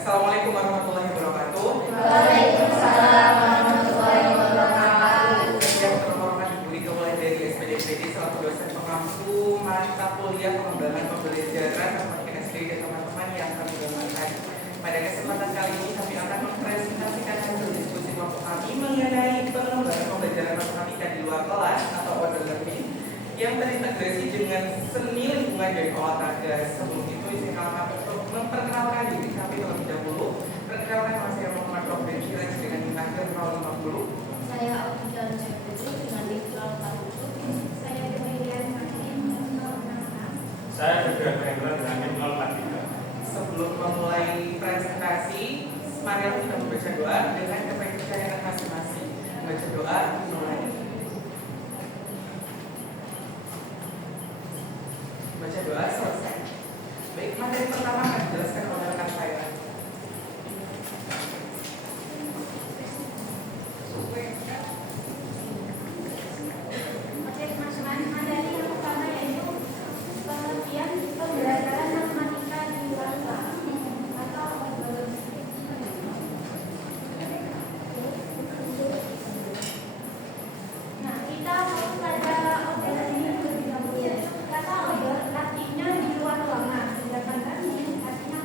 Assalamualaikum warahmatullahi wabarakatuh. Waalaikumsalam warahmatullahi wabarakatuh. Yang terhormat Ibu Ika mulai dari SPDPD selaku dosen pengampu mata kuliah pengembangan pembelajaran Informatika SD dan teman-teman yang kami hormati. Pada kesempatan kali ini kami akan mempresentasikan hasil diskusi kelompok kami mengenai pengembangan pembelajaran matematika di luar kelas atau outdoor learning yang terintegrasi dengan seni lingkungan dan olahraga. Sebelum itu saya untuk memperkenalkan diri kami terlebih dahulu. Perkenalkan nama saya Muhammad Robin Shiraj dengan akhir 050. Saya Audrey Syafri dengan nilai 40. Saya Demian Martin dengan 06. Saya juga Hendra dengan nilai 43. Sebelum memulai presentasi, mari kita membaca doa dengan kepercayaan masing-masing. Membaca doa mulai. Baca doa selesai. Baik, materi pertama akan dijelaskan oleh rekan saya. Materi yang pertama yaitu pengertian pembelajaran matematika di luar kelas atau nah, kita fokus pada objek ini terlebih dahulu. Kata objek artinya di luar ruangan, sedangkan ini artinya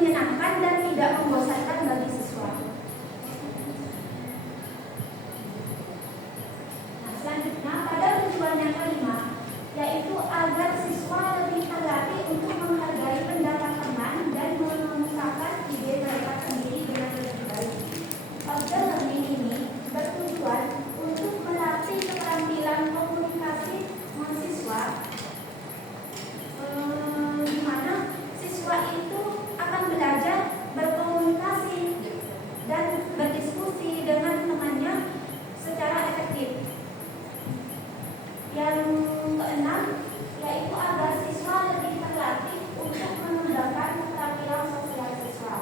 menyenangkan dan tidak membosankan bagi siswa. Nah, selanjutnya pada tujuan yang kelima, yaitu agar siswa lebih terlatih untuk menghargai pendapat teman dan mengungkapkan ide mereka sendiri dengan lebih baik. Outdoor learning ini bertujuan untuk melatih keterampilan komunikasi mahasiswa, di mana siswa itu akan belajar berkomunikasi dan berdiskusi dengan temannya secara efektif. Yang keenam, yaitu agar siswa lebih terlatih untuk mengembangkan keterampilan sosial siswa.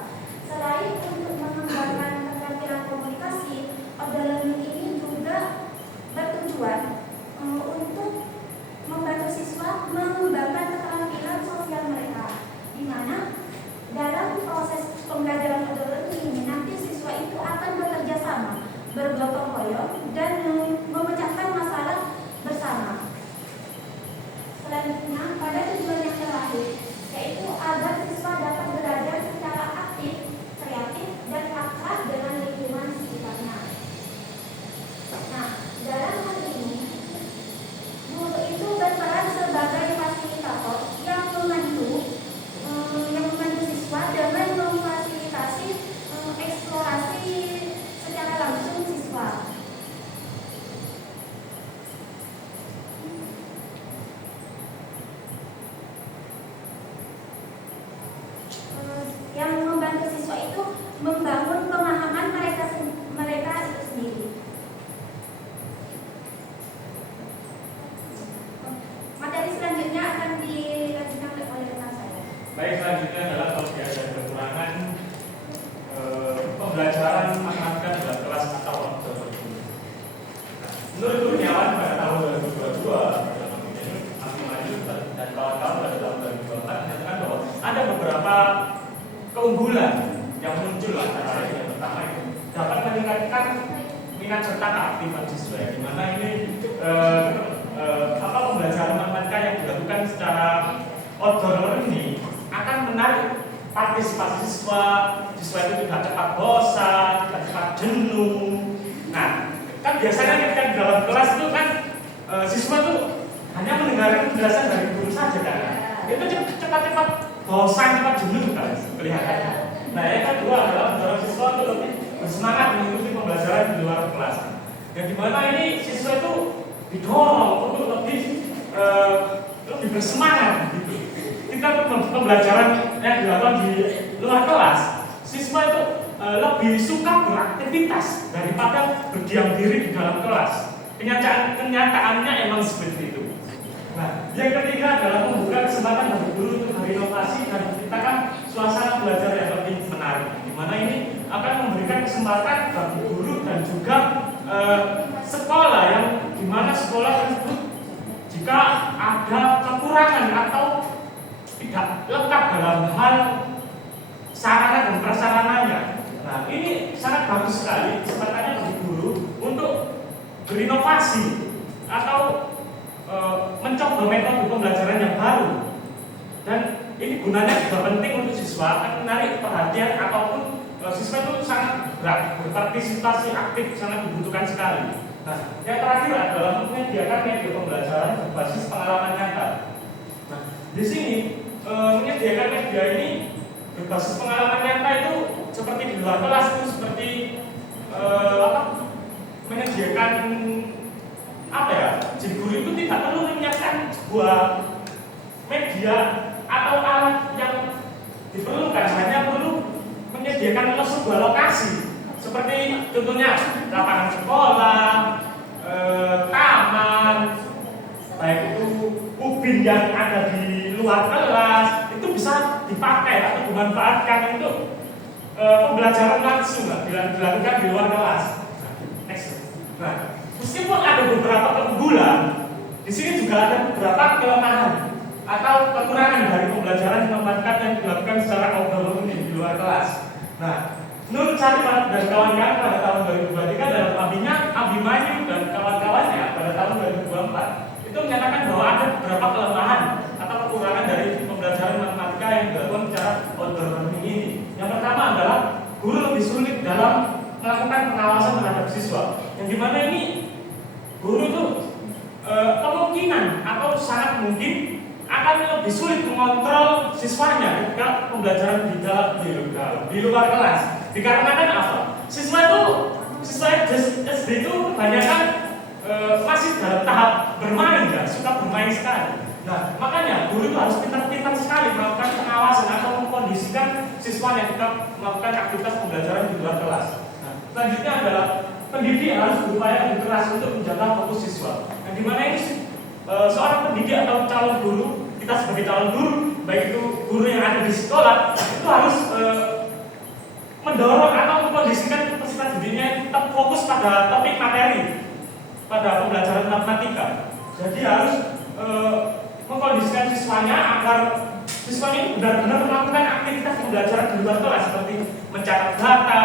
Selain untuk mengembangkan keterampilan komunikasi, outdoor learning ini juga bertujuan untuk membantu siswa mengembangkan keterampilan sosial mereka, di mana dalam proses pembelajaran outdoor learning ini nanti siswa itu akan bekerja sama, bergotong royong dan memecahkan masalah bersama. Selanjutnya, pada tujuan yang terakhir, yaitu agar siswa dapat belajar secara aktif, kreatif, dan akrab dengan lingkungan sekitarnya. Nah, dalam hal ini, guru itu berperan sebagai fasilitator yang membantu siswa dengan memfasilitasi eksplorasi secara langsung siswa. Yang membantu siswa itu membangun pemahaman mereka itu sendiri. Materi selanjutnya akan dilanjutkan oleh rekan saya. Baik, selanjutnya adalah kelebihan dan kekurangan pembelajaran matematika dalam kelas atau outdoor learning. Menurut Kurniawan pada tahun 2022 dalam Abimanyu dan kawan-kawan pada tahun 2024 menyatakan bahwa ada beberapa keunggulan yang muncul antara lain. Yang pertama itu dapat meningkatkan minat serta keaktifan siswa, di mana ini pembelajaran matematika yang dilakukan secara outdoor learning akan menarik partisipasi siswa itu tidak cepat bosan, tidak cepat jenuh. Nah, kan biasanya ketika di dalam kelas itu kan siswa itu hanya mendengarkan penjelasan dari guru saja kan, itu cepat-cepat bosan, cepat jenuh kan kelihatannya. Nah, yang kedua adalah mendorong siswa untuk lebih bersemangat mengikuti pembelajaran di luar kelas. Yang dimana ini siswa itu didorong untuk lebih bersemangat gitu. Kita pembelajaran yang dilakukan di luar kelas, siswa itu lebih suka beraktivitas daripada berdiam diri di dalam kelas. Kenyataannya emang seperti itu. Nah, yang ketiga adalah membuka kesempatan bagi guru untuk berinovasi dan menciptakan suasana belajar yang lebih menarik, di mana ini akan memberikan kesempatan bagi guru dan juga sekolah yang dimana sekolah tersebut jika ada kekurangan atau tidak lengkap dalam hal sarana dan prasarananya. Nah, ini sangat bagus sekali kesempatannya bagi guru untuk berinovasi atau mencoba metode pembelajaran yang baru. Dan ini gunanya juga penting untuk siswa, akan menarik perhatian ataupun siswa itu sangat berpartisipasi aktif, sangat dibutuhkan sekali. Nah, yang terakhir adalah menyediakan media pembelajaran berbasis pengalaman nyata. Nah, di sini menyediakan media ini berbasis pengalaman nyata itu seperti di luar kelas itu seperti menyediakan jadi guru itu tidak perlu menyiapkan sebuah media atau alat yang diperlukan, hanya perlu menyediakan sebuah lokasi seperti contohnya lapangan sekolah, taman, baik itu ubin yang ada di luar kelas, itu bisa dipakai atau dimanfaatkan untuk pembelajaran langsung dilakukan di luar kelas. Nah, meskipun ada beberapa keunggulan, di sini juga ada beberapa kelemahan atau kekurangan dari pembelajaran matematika yang dilakukan secara outdoor learning di luar kelas. Nah, menurut Carimat dan kawan-kawan pada tahun 2023 dalam Abimanyu dan kawan-kawannya pada tahun 2024 itu menyatakan bahwa ada beberapa kelemahan atau kekurangan dari pembelajaran matematika yang dilakukan secara outdoor learning ini. terhadap siswa. Yang dimana ini guru itu kemungkinan atau sangat mungkin akan lebih sulit mengontrol siswanya ketika pembelajaran di luar kelas. Dikarenakan apa? Siswa SD itu kebanyakan masih dalam tahap bermain, ya, suka bermain sekali. Nah, makanya guru itu harus pintar-pintar sekali melakukan pengawasan atau mengkondisikan siswanya ketika melakukan aktivitas pembelajaran di luar kelas. Nah, selanjutnya adalah pendidik harus berupaya lebih keras untuk menjaga fokus siswa. Nah, dimana ini seorang pendidik atau calon guru, kita sebagai calon guru, baik itu guru yang ada di sekolah, itu harus mendorong atau mengkondisikan peserta didiknya tetap fokus pada topik materi, pada pembelajaran matematika. Jadi harus mengkondisikan siswanya agar siswanya ini benar-benar melakukan aktivitas pembelajaran di luar kelas seperti mencatat data,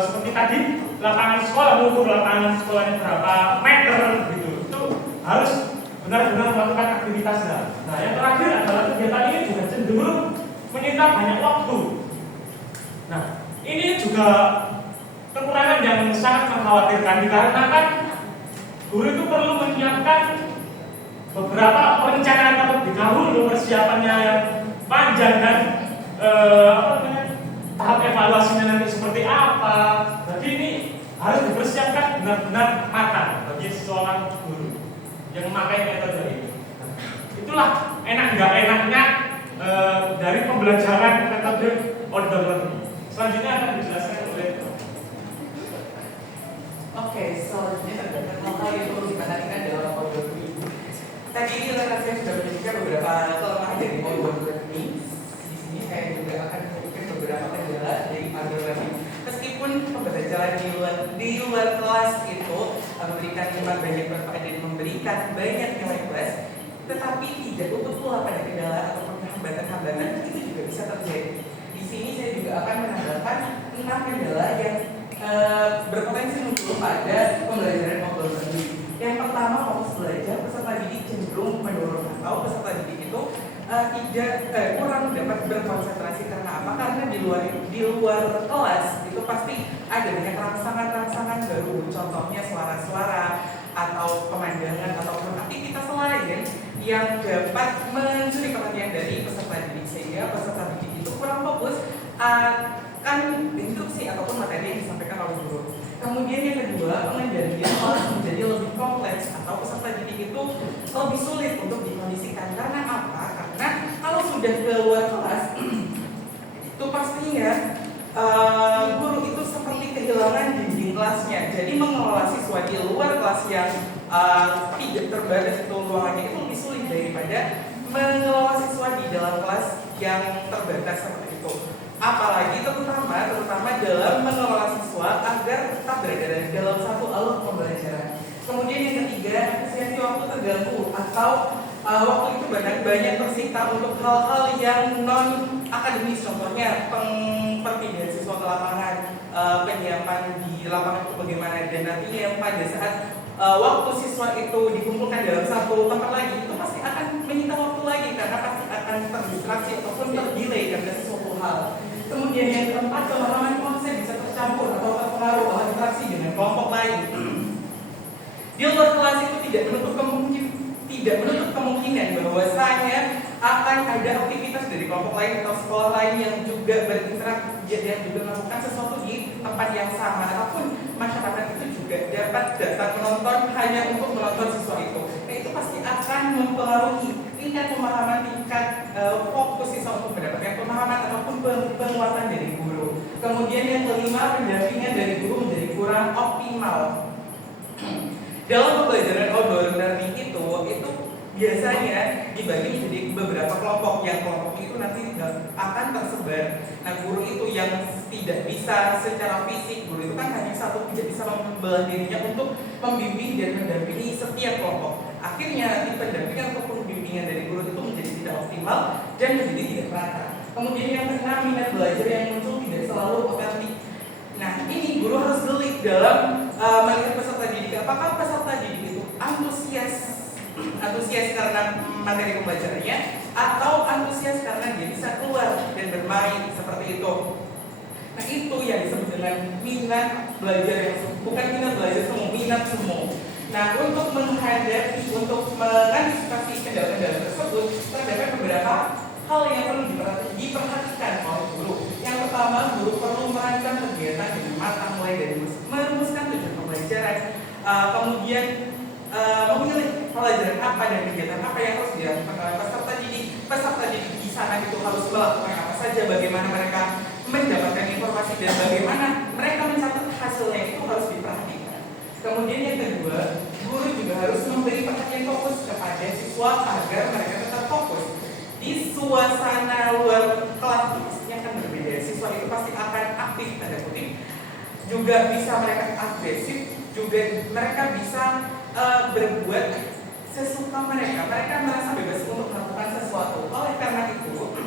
seperti tadi lapangan sekolah, mengukur lapangan sekolahnya berapa meter gitu. Itu harus benar-benar melakukan aktivitasnya. Nah, yang terakhir adalah kegiatan ini juga cenderung menyita banyak waktu. Nah, ini juga kekurangan yang sangat mengkhawatirkan dikarenakan guru itu perlu menyiapkan beberapa perencanaan terlebih dahulu, persiapannya yang panjang dan tahap evaluasinya nanti seperti apa. Jadi ini harus dipersiapkan benar-benar matang bagi seorang guru yang memakai metode ini. Itulah enak nggak enaknya dari pembelajaran metode outdoor learning. Selanjutnya akan dijelaskan oleh Oke, selanjutnya terkait hal yang perlu diperhatikan dalam outdoor learning. Tadi saya sudah menyebutkan beberapa kelemahan dari outdoor learning. Di sini saya juga akan menyebutkan beberapa kendala dari outdoor learning. Meskipun pembelajaran di luar kelas itu memberikan banyak nilai plus, tetapi tidak utuh pada kendala ataupun hambatan-hambatan itu juga bisa terjadi. Di sini saya juga akan menambahkan 6 kendala yang berpotensi muncul pada pembelajaran outdoor learning. Yang pertama, fokus belajar peserta didik cenderung mendorong atau peserta didik itu kurang dapat berkonsentrasi karena apa? Karena di luar kelas itu pasti ada banyak rangsangan baru, contohnya suara-suara atau pemandangan ataupun aktivitas lain yang dapat mencuri perhatian dari peserta didik sehingga peserta didik itu kurang fokus akan instruksi ataupun materi yang disampaikan oleh guru. Kemudian yang kedua, pengendalian kelas menjadi lebih kompleks atau peserta didik itu lebih sulit untuk dikondisikan. Karena apa? Karena kalau sudah keluar kelas itu pastinya guru itu seperti kehilangan dinding kelasnya. Jadi mengelola siswa di luar kelas yang tidak terbatas itu ruangannya itu lebih sulit daripada mengelola siswa di dalam kelas yang terbatas seperti itu. Apalagi terutama dalam mengelola siswa agar tetap berada dalam satu alur pembelajaran. Kemudian yang ketiga, efisiensi waktu terganggu atau waktu itu banyak tersita untuk hal-hal yang non akademis, contohnya perpindahan siswa ke lapangan, penyiapan di lapangan itu bagaimana, dan nantinya yang pada saat waktu siswa itu dikumpulkan dalam satu tempat lagi itu pasti akan menyita waktu lagi karena pasti akan terdistraksi ataupun terdelay karena sesuatu hal. Kemudian yang keempat, pemahaman konsep bisa tercampur atau terpengaruh oleh interaksi dengan kelompok lain. Di luar kelas itu tidak menutup kemungkinan bahwasanya akan ada aktivitas dari kelompok lain atau sekolah lain yang juga berinteraksi dan juga melakukan sesuatu di tempat yang sama, ataupun masyarakat itu juga dapat datang menonton hanya untuk menonton siswa itu. Nah, itu pasti akan mempengaruhi tingkat pemahaman, tingkat fokus siswa untuk mendapatkan pemahaman ataupun penguatan dari guru. Kemudian yang kelima, pendampingan dari guru menjadi kurang optimal. Dalam pembelajaran outdoor learning itu biasanya dibagi menjadi beberapa kelompok, yang kelompok itu nanti akan tersebar. Nah, guru itu yang tidak bisa secara fisik, guru itu kan hanya satu, tidak bisa membelah dirinya untuk membimbing dan mendampingi setiap kelompok. Akhirnya nanti pendampingan ataupun bimbingan dari guru itu menjadi tidak optimal dan menjadi tidak merata. Kemudian yang keenam, minat belajar yang muncul tidak selalu otentik. Nah, ini guru harus gelik dalam melihat peserta didik. Apakah peserta didik itu antusias karena materi pembelajarannya, atau antusias karena dia bisa keluar dan bermain seperti itu. Nah, itu yang disebut dengan minat belajar yang bukan minat belajar semu, minat semu. Nah, untuk mengantisipasi kendala-kendala tersebut, terdapat beberapa hal yang perlu diperhatikan oleh guru. Yang pertama, guru perlu merancang kegiatan dengan matang, mulai dari merumuskan tujuan pembelajaran, kemudian memilih pelajaran apa dan kegiatan apa yang harus dilakukan oleh peserta didik di sana itu harus melakukan apa saja, bagaimana mereka mendapatkan informasi dan bagaimana mereka mencatat hasilnya itu harus diperhatikan. Kemudian yang kedua, guru juga harus memberi perhatian fokus kepada siswa agar mereka tetap fokus. Di suasana luar kelas itu pastinya akan berbeda. Siswa itu pasti akan aktif, tanda kutip, juga bisa mereka agresif, juga mereka bisa berbuat sesuka mereka. Mereka merasa bebas untuk melakukan sesuatu. Oleh karena itu,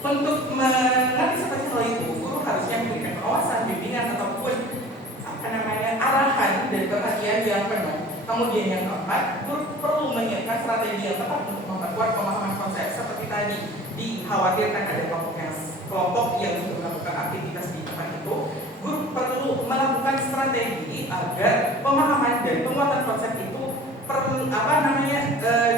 untuk mengantisipasi hal itu, guru harusnya memberikan pengawasan, bimbingan ataupun arahan dan perhatian yang penuh. Kemudian yang keempat, guru perlu menyiapkan strategi yang tepat untuk memperkuat pemahaman konsep seperti tadi. Dikhawatirkan ada kelompok yang untuk melakukan aktivitas di tempat itu, guru perlu melakukan strategi agar pemahaman dan penguatan konsep itu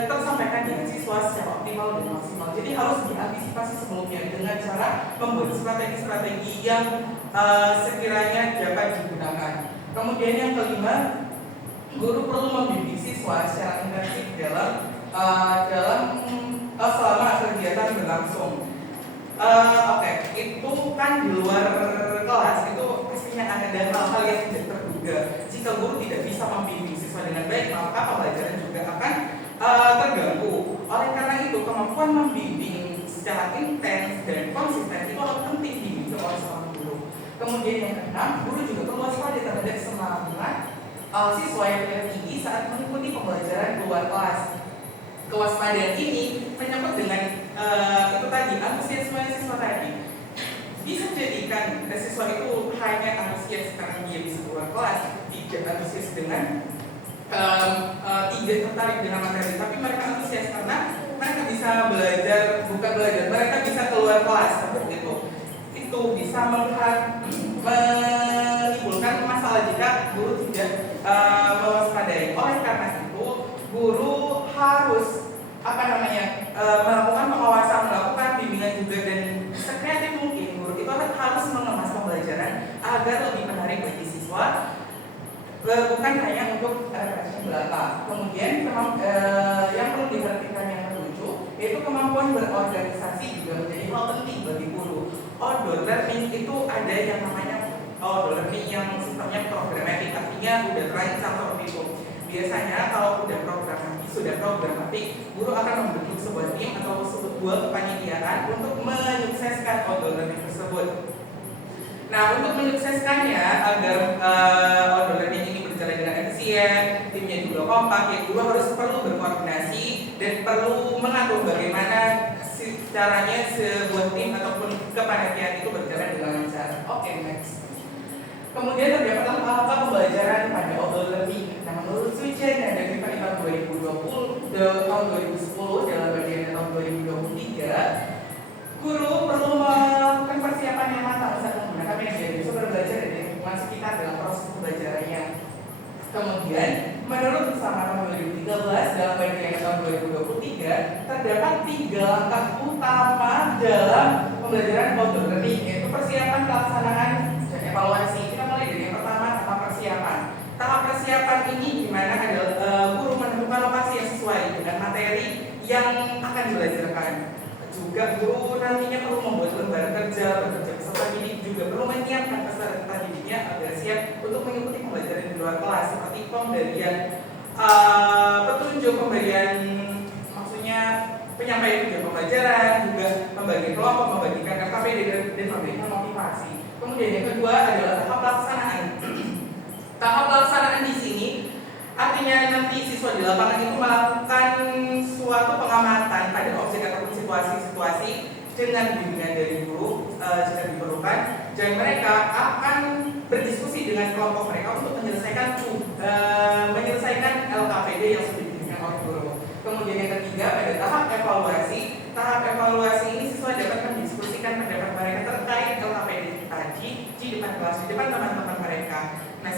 tersampaikan dengan siswa secara optimal dan maksimal. Jadi harus diantisipasi sebelumnya dengan cara membuat strategi-strategi yang sekiranya dapat digunakan. Kemudian yang kelima, guru perlu membimbing siswa secara intensif selama kegiatan berlangsung. Itu kan di luar kelas itu pastinya ada hal-hal yang tidak terduga. Jika guru tidak bisa membimbing siswa dengan baik, maka pembelajaran juga akan terganggu. Oleh karena itu, kemampuan membimbing secara intens dan konsisten itu penting dimiliki oleh seorang guru. Kemudian yang keenam, guru juga perlu waspada terhadap semangat siswa yang tinggi saat mengikuti pembelajaran luar kelas. Kewaspadaan ini menyangkut dengan itu tadi, antusiasme siswa tadi. Bisa jadikan siswa itu hanya antusias karena dia bisa keluar kelas, tidak antusias dengan tidak tertarik dengan materi, tapi mereka antusias karena mereka bisa belajar, bukan belajar, mereka bisa keluar kelas seperti itu. Itu bisa menimbulkan masalah jika guru tidak mewaspadai. Oleh karena itu, guru harus melakukan pengawasan, melakukan bimbingan juga, dan sekreatif mungkin guru itu harus mengemas pembelajaran agar lebih menarik bagi siswa, bukan hanya untuk belaka. Kemudian yang perlu diperhatikan yang ketujuh, yaitu kemampuan berorganisasi juga menjadi hal penting bagi guru. Outdoor learning itu ada yang namanya outdoor learning yang sistemnya programatik, artinya udah terancam seperti itu. Biasanya kalau sudah programatik, guru akan membentuk sebuah tim atau sebuah kepanitiaan untuk menyukseskan outdoor learning tersebut. Nah, untuk menyukseskannya agar outdoor learning ini berjalan dengan efisien, timnya juga kompak, ya guru harus perlu berkoordinasi dan perlu mengatur bagaimana caranya sebuah tim ataupun kepanitiaan itu berjalan dengan lancar. Oke, next. Kemudian terdapat langkah-langkah pembelajaran pada outdoor learning. Nah, menurut Sujen dan dari tahun 2010 dalam bagian tahun 2023, guru perlu melakukan persiapan yang matang saat menggunakan media dan sumber belajar dari lingkungan sekitar dalam proses pembelajarannya. Kemudian, menurut Samara 2013 dalam bagian tahun 2023, terdapat 3 langkah utama dalam pembelajaran outdoor learning, yaitu persiapan, pelaksanaan, dan evaluasi. Kita mulai dari yang pertama, tahap persiapan. Tahap persiapan ini dimana adalah guru menentukan lokasi yang sesuai dengan materi yang akan dilajarkan. Juga guru nantinya perlu membuat lembar kerja peserta didik, juga perlu menyiapkan peserta didiknya agar siap untuk mengikuti pembelajaran di luar kelas, seperti pemberian petunjuk, maksudnya penyampaian tujuan pembelajaran, juga membagi kelompok, membagikan KKPD dan memberikan motivasi. Kemudian yang kedua adalah tahap pelaksanaan. Tahap pelaksanaan di sini artinya nanti siswa di lapangan itu melakukan suatu pengamatan pada objek ataupun situasi-situasi dengan bimbingan dari guru jika diperlukan, dan mereka akan berdiskusi dengan kelompok mereka untuk menyelesaikan LKPD yang sudah diberikan oleh guru. Kemudian yang ketiga pada tahap evaluasi. Tahap evaluasi ini siswa dapat mendiskusikan pendapat mereka terkait LKPD tadi di depan kelas, di depan teman-teman mereka. Nah,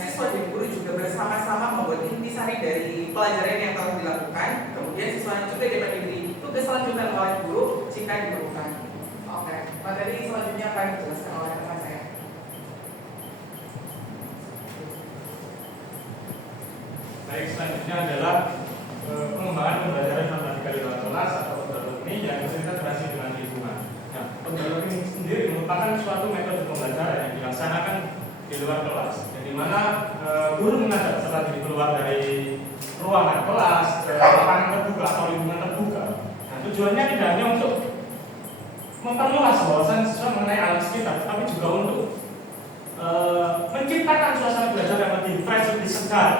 pembelajaran yang telah dilakukan, kemudian siswanya juga dapat diberi tugas lanjutan oleh guru jika diperlukan. Oke, materi selanjutnya akan dijelaskan oleh rekan saya. Baik, selanjutnya adalah pengembangan pembelajaran matematika di luar kelas atau learning yang terintegrasi dengan lingkungan. Nah, learning sendiri merupakan suatu metode pembelajaran yang dilaksanakan di luar kelas, di mana guru mengajak peserta didik keluar dari ruangan kelas ke lapangan terbuka atau lingkungan terbuka. Nah, tujuannya tidak hanya untuk memperluas wawasan siswa mengenai alam sekitar, tapi juga untuk menciptakan suasana belajar yang lebih fresh, lebih segar.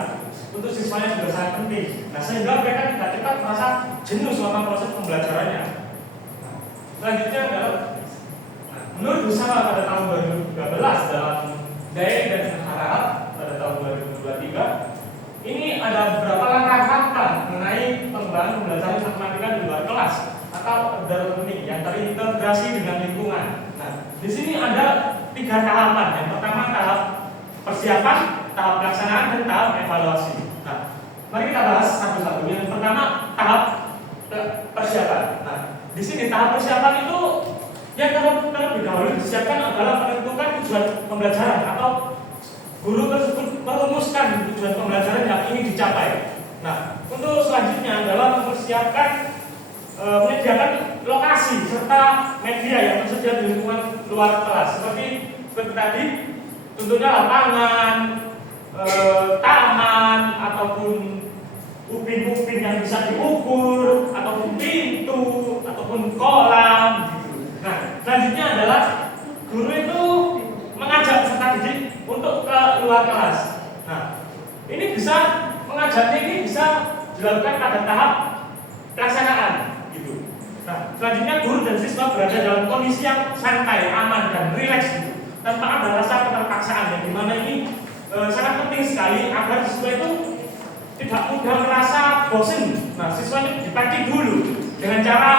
Untuk siswanya juga sangat penting. Nah, sehingga mereka tidak cepat merasa jenuh selama proses pembelajarannya. Nah, selanjutnya adalah menurut bersama pada tahun 2013 dalam Daya dan Negara pada tahun 2023, ini ada beberapa langkah-langkah mengenai pengembangan pembelajaran matematika di luar kelas atau outdoor learning yang terintegrasi dengan lingkungan. Nah, di sini ada 3 tahapan. Yang pertama tahap persiapan, tahap pelaksanaan, dan tahap evaluasi. Nah, mari kita bahas satu-satu. Yang pertama tahap persiapan. Nah, di sini tahap persiapan itu yang terlebih dahulu disiapkan adalah menentukan tujuan pembelajaran atau guru tersebut merumuskan tujuan pembelajaran yang ingin dicapai. Nah, untuk selanjutnya adalah mempersiapkan menyediakan lokasi serta media yang tersedia di lingkungan luar kelas seperti tadi, tentunya lapangan, taman ataupun ubin-ubin yang bisa diukur, ataupun pintu, ataupun kolam. Nah, selanjutnya adalah guru itu mengajak peserta didik untuk ke luar kelas. Nah, ini mengajaknya ini bisa dilakukan pada tahap pelaksanaan, gitu. Nah, selanjutnya guru dan siswa berada dalam kondisi yang santai, aman dan rileks, gitu, tanpa ada rasa keterpaksaan, yang dimana ini sangat penting sekali agar siswa itu tidak mudah merasa bosan. Nah, siswanya dipancing dulu dengan cara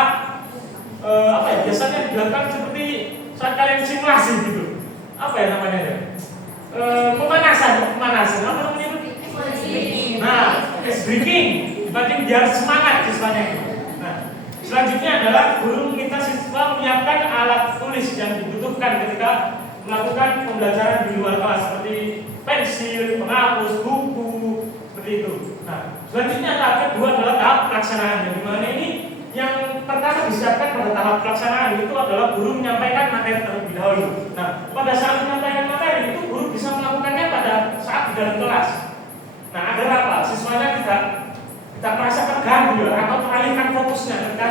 biasanya dilakukan seperti saat kalian simulasi gitu. Apa ya namanya ya? Pemanasan, apa namanya itu? Nah, ice breaking, dipancing biar semangat siswanya. Nah, selanjutnya adalah guru meminta siswa menyiapkan alat tulis yang dibutuhkan ketika melakukan pembelajaran di luar kelas seperti pensil, penghapus, buku, seperti itu. Nah, selanjutnya tahap kedua adalah tahap pelaksanaan, yang dimana ini yang pertama disiapkan pada tahap pelaksanaan itu adalah guru menyampaikan materi terlebih dahulu. Nah, pada saat menyampaikan materi itu guru bisa melakukannya pada saat di dalam kelas. Nah, agar apa? Siswanya tidak merasa terganggu atau teralihkan fokusnya ketika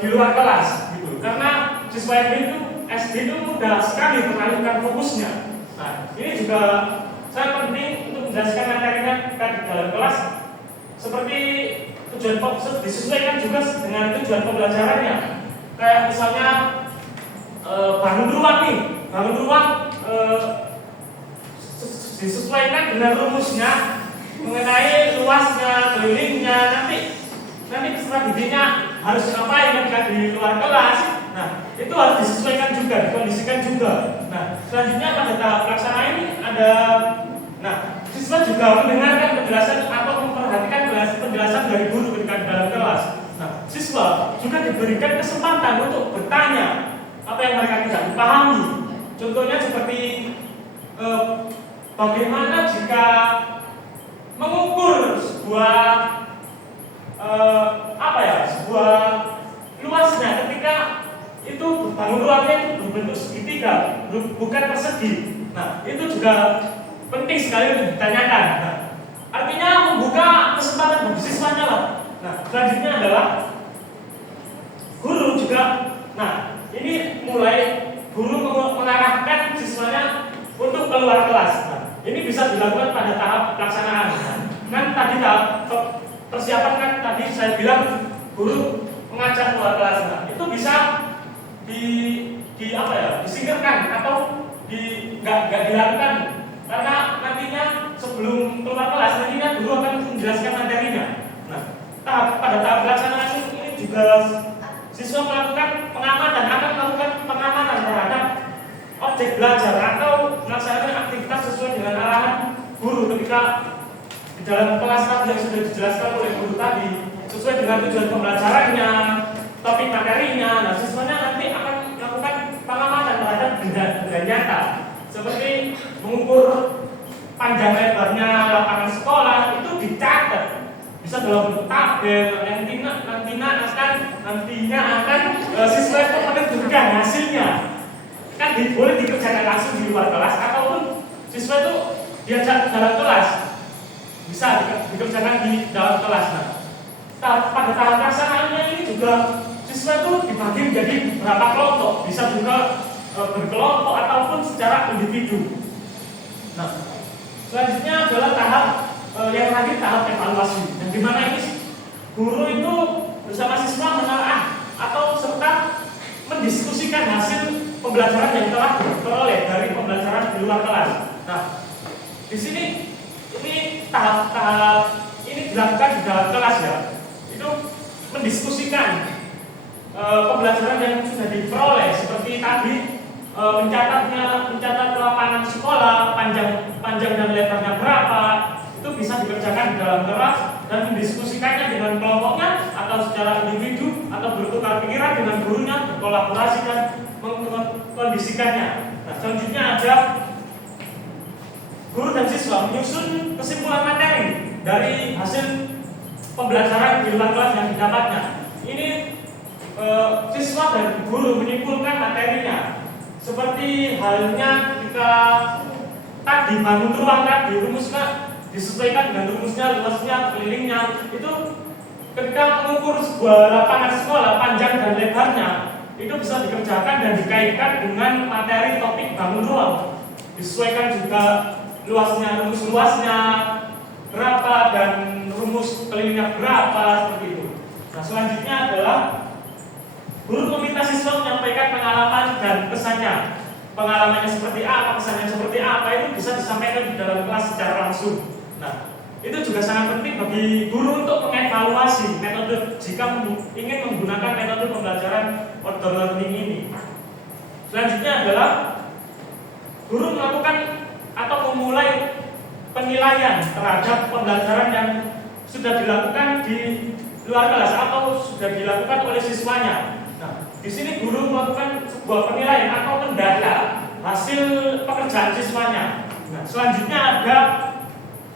di luar kelas, gitu. Karena siswa itu SD itu mudah sekali mengalihkan fokusnya. Nah, ini juga sangat penting untuk menjelaskan materinya di dalam kelas seperti tujuan disesuaikan juga dengan tujuan pembelajarannya. Kayak misalnya bangun ruang nih, disesuaikan dengan rumusnya mengenai luasnya, kelilingnya. Nanti peserta didiknya harus ngapain ketika di luar kelas. Nah, itu harus disesuaikan juga, dikondisikan juga. Nah, selanjutnya pada tahap pelaksanaan ini ada, siswa juga mendengarkan penjelasan atau memperhatikan penjelasan dari guru ketika di dalam kelas. Nah, siswa juga diberikan kesempatan untuk bertanya apa yang mereka tidak dipahami. Contohnya seperti bagaimana jika mengukur sebuah sebuah luasnya ketika itu bangun ruangnya itu berbentuk segitiga, bukan persegi. Nah, itu juga penting sekali untuk ditanyakan. Nah, artinya membuka kesempatan bagi siswanya lah. Nah, selanjutnya adalah guru juga. Nah, ini mulai guru mengarahkan siswanya untuk keluar kelas. Nah, ini bisa dilakukan pada tahap pelaksanaan. Kan tadi tahap persiapan kan tadi saya bilang guru mengajak keluar kelas. Nah, itu bisa disingkirkan atau nggak dilakukan karena nantinya sebelum keluar kelas nantinya guru akan menjelaskan materinya. Nah, pada tahap pelaksanaan ini juga siswa melakukan pengamatan, akan melakukan pengamatan terhadap objek belajar atau melaksanakan aktivitas sesuai dengan arahan guru ketika di di dalam kelas tadi yang sudah dijelaskan oleh guru tadi sesuai dengan tujuan pembelajarannya, topik materinya. Nah, siswanya nanti akan melakukan pengamatan terhadap benda nyata seperti mengukur panjang lebarnya lapangan sekolah itu dicatat, bisa dalam bentuk tabel. Nantinya akan siswa itu menentukan hasilnya. Kan boleh dikerjakan langsung di luar kelas ataupun siswa itu diajak dalam kelas, bisa dikerjakan di dalam kelas. Nah, pada tahap pelaksanaannya ini juga siswa itu dibagi menjadi beberapa kelompok, bisa juga berkelompok ataupun secara individu. Nah, selanjutnya adalah tahap yang terakhir, tahap evaluasi, yang dimana ini guru itu bersama siswa menelaah atau serta mendiskusikan hasil pembelajaran yang telah diperoleh dari pembelajaran di luar kelas. Nah, di sini ini tahap-tahap ini dilakukan di dalam kelas ya. Itu mendiskusikan pembelajaran yang sudah diperoleh seperti tadi mencatat lapangan sekolah, panjang dan lebarnya berapa, itu bisa dikerjakan di dalam kelas dan mendiskusikannya dengan kelompoknya atau secara individu atau bertukar pikiran dengan gurunya, berkolaborasi dan mengkondisikannya. Nah, selanjutnya ada guru dan siswa menyusun kesimpulan materi dari hasil pembelajaran di luar kelas yang didapatnya. Ini siswa dan guru menyimpulkan materinya. Seperti halnya jika tadi bangun ruang tadi rumusnya disesuaikan dengan rumusnya, luasnya, kelilingnya. Itu ketika mengukur sebuah lapangan sekolah panjang dan lebarnya itu bisa dikerjakan dan dikaitkan dengan materi topik bangun ruang. Disesuaikan juga luasnya, rumus luasnya berapa dan rumus kelilingnya berapa, seperti itu. Nah, selanjutnya adalah guru meminta siswa menyampaikan pengalaman dan kesannya. Pengalamannya seperti apa, kesannya seperti apa, itu bisa disampaikan di dalam kelas secara langsung. Nah, itu juga sangat penting bagi guru untuk mengevaluasi metode jika ingin menggunakan metode pembelajaran outdoor learning ini. Selanjutnya adalah guru melakukan atau memulai penilaian terhadap pembelajaran yang sudah dilakukan di luar kelas atau sudah dilakukan oleh siswanya. Nah, di sini guru melakukan sebuah penilaian atau mendata hasil pekerjaan siswanya. Nah, selanjutnya ada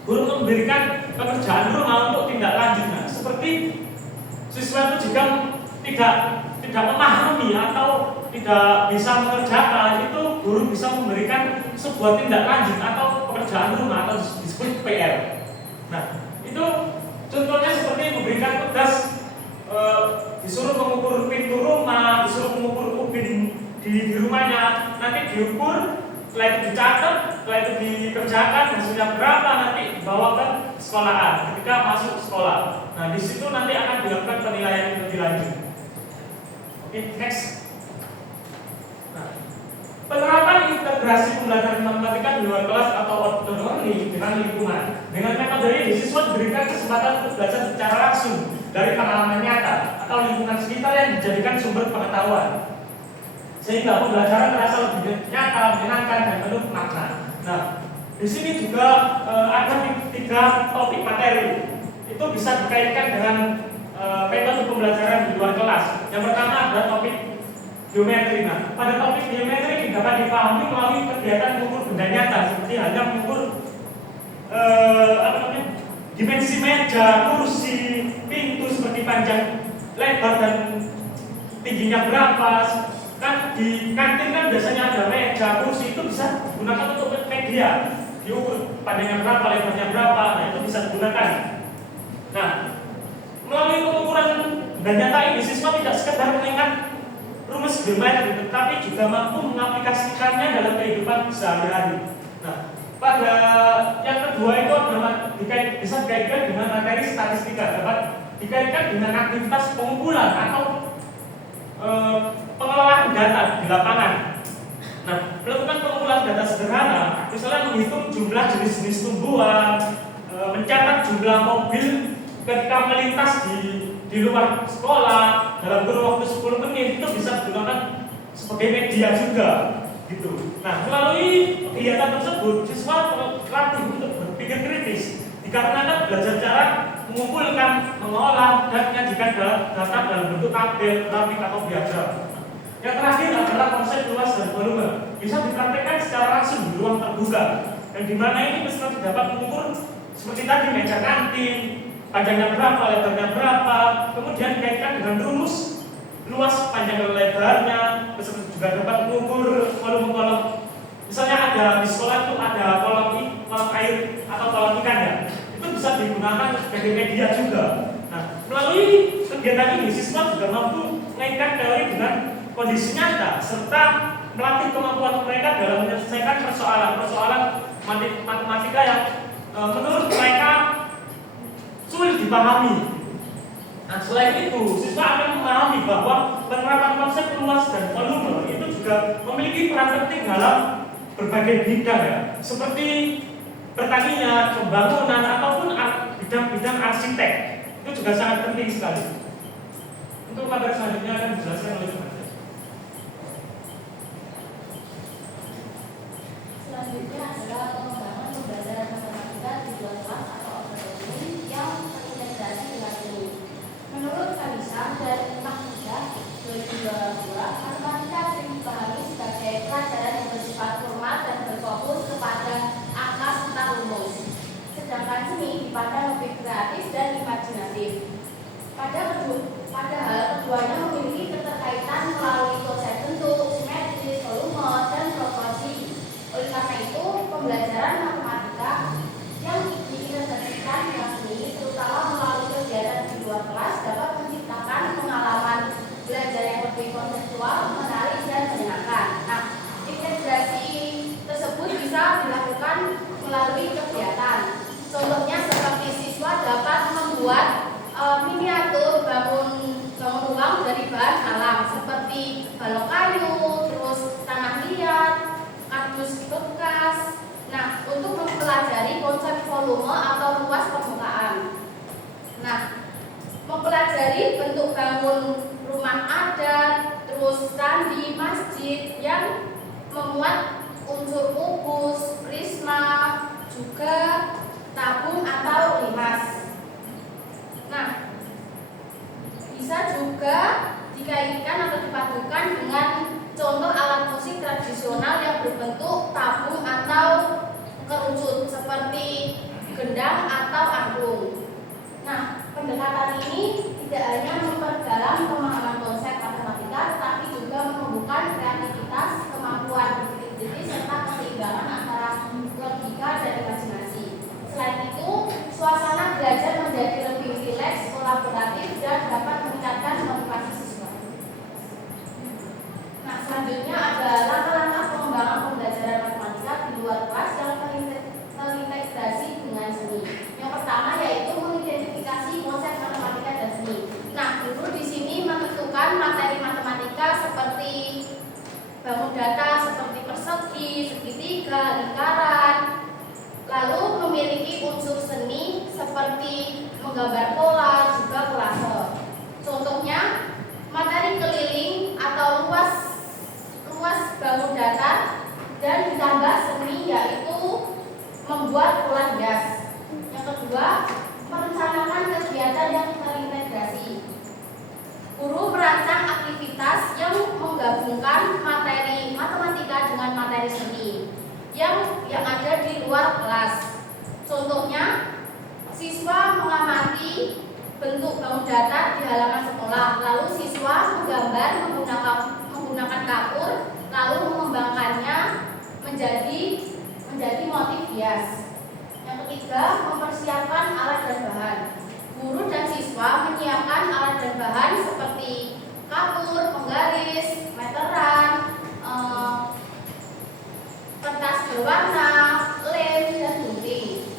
guru memberikan pekerjaan rumah untuk tindak lanjutnya. Seperti siswa itu jika tidak memahami atau tidak bisa mengerjakan, itu guru bisa memberikan sebuah tindak lanjut atau pekerjaan rumah atau disebut PR. Nah, itu contohnya seperti memberikan tugas disuruh mengukur pintu rumah, disuruh mengukur ubin di rumahnya, nanti diukur, setelah itu dicatat, setelah itu dikerjakan, hasilnya berapa, nanti dibawa ke sekolahan ketika masuk sekolah. Nah, di situ nanti akan dilakukan penilaian lebih lanjut. Oke, next. Nah, penerapan integrasi pembelajaran matematika di luar kelas atau outdoor learning dengan lingkungan. Dengan metode ini, siswa diberikan kesempatan untuk belajar secara langsung dari pengalaman nyata atau lingkungan sekitar yang dijadikan sumber pengetahuan, sehingga pembelajaran terasa lebih nyata, menyenangkan dan penuh makna. Nah, di sini juga ada 3 topik materi. Itu bisa dikaitkan dengan metode pembelajaran di luar kelas. Yang pertama adalah topik geometri. Nah, pada topik geometri dapat dipahami melalui kegiatan mengukur benda nyata, seperti halnya mengukur dimensi meja, kursi, pintu seperti panjang, lebar dan tingginya berapa. Kan di kantin kan biasanya ada meja, kursi, itu bisa digunakan untuk media. Diukur panjangnya berapa, lebarnya berapa, nah itu bisa digunakan. Nah, melalui pengukuran benda nyata ini, siswa tidak sekedar mengingat rumus geometri, tetapi juga mampu mengaplikasikannya dalam kehidupan sehari-hari. Nah, pada yang kedua itu adalah bisa dikaitkan dengan materi statistika, dapat dikaitkan dengan aktivitas pengumpulan atau pengelolaan data di lapangan. Nah, melakukan pengumpulan data sederhana, misalnya menghitung jumlah jenis-jenis tumbuhan, mencatat jumlah mobil ketika melintas di luar sekolah dalam kurun waktu 10 menit, itu bisa digunakan sebagai media juga, gitu. Nah, melalui kegiatan tersebut, siswa terlatih untuk berpikir kritis, Dikarenakan belajar cara mengumpulkan, mengolah, dan menyajikan data dalam bentuk tabel, grafik, atau diagram. Yang terakhir adalah konsep luas dan volume. Bisa dipraktekkan secara langsung di ruang terbuka, dan di mana ini peserta dapat mengukur seperti tadi meja kantin, panjangnya berapa, lebarnya berapa, kemudian dikaitkan dengan rumus luas panjang dan lebarnya. Peserta juga dapat mengukur volume kolom. Misalnya ada di sekolah itu ada kolam air atau kolam ikan ya, itu bisa digunakan sebagai media juga. Nah, melalui kegiatan ini siswa juga mampu mengaitkan teori dengan kondisi nyata serta melatih kemampuan mereka dalam menyelesaikan persoalan-persoalan matematika yang menurut mereka sulit dipahami. Nah, selain itu, siswa akan memahami bahwa penerapan konsep luas dan volume itu juga memiliki peran penting dalam berbagai bidang ya, seperti pertanian, pembangunan, ataupun bidang-bidang arsitek. Itu juga sangat penting sekali. Untuk materi selanjutnya akan dijelaskan oleh teman. Selanjutnya adalah pengembangan pembelajaran matematika di luar kelas atau observatory yang terintegrasi dengan seni. Menurut Kalisa dan Mahmida 2022, matematika sering dipahami sebagai pelajaran yang bersifat formal dan berfokus kepada angka serta rumus. Sedangkan seni dipandang lebih kreatif dan imajinatif. Pada hal keduanya memiliki keterkaitan melalui konsep bentuk, simetris, volume, dan proporsi. Oleh karena itu, pembelajaran matematika yang diintegrasikan dengan seni, terutama melalui kegiatan di luar kelas, dapat menciptakan pengalaman belajar yang lebih konseptual, menarik, dan menyenangkan. Nah, integrasi tersebut bisa dilakukan melalui kegiatan. Contohnya seperti siswa dapat membuat miniatur bangun ruang dari bahan alam seperti balok kayu, terus tanah liat, kardus bekas. Nah, untuk mempelajari konsep volume atau luas permukaan. Nah, mempelajari bentuk bangun rumah adat, terus candi, masjid yang memuat unsur kubus, prisma, juga tabung atau limas. Nah, bisa juga dikaitkan atau dipadukan dengan contoh alat musik tradisional yang berbentuk tabung atau kerucut seperti gendang atau angklung. Nah, pendekatan ini tidak hanya memperdalam pemahaman konsep matematika, tetapi juga menumbuhkan kreativitas, kemampuan berpikir kritis, serta keseimbangan antara logika dan imajinasi. Selain itu, suasana belajar menjadi lebih rileks, kolaboratif, dan dapat meningkatkan motivasi siswa. Nah, selanjutnya ada langkah-langkah pengembangan pembelajaran matematika di luar kelas yang terintegrasi dengan seni. Yang pertama yaitu mengidentifikasi konsep matematika dan seni. Nah, guru di sini menentukan materi matematika seperti bangun data seperti persegi, segitiga, lingkaran. Lalu memiliki unsur seni seperti menggambar pola, juga kolase. Contohnya materi keliling atau luas bangun datar, dan ditambah seni yaitu membuat pola hias. Yang kedua, merencanakan kegiatan yang terintegrasi. Guru merancang aktivitas yang menggabungkan materi matematika dengan materi seni yang ada di luar kelas. Contohnya, siswa mengamati bentuk bangun datar di halaman sekolah, lalu siswa menggambar menggunakan kapur, lalu mengembangkannya menjadi motif hias. Yang ketiga, mempersiapkan alat dan bahan. Guru dan siswa menyiapkan alat dan bahan seperti kapur, penggaris, meteran, kertas berwarna, lem, dan gunting.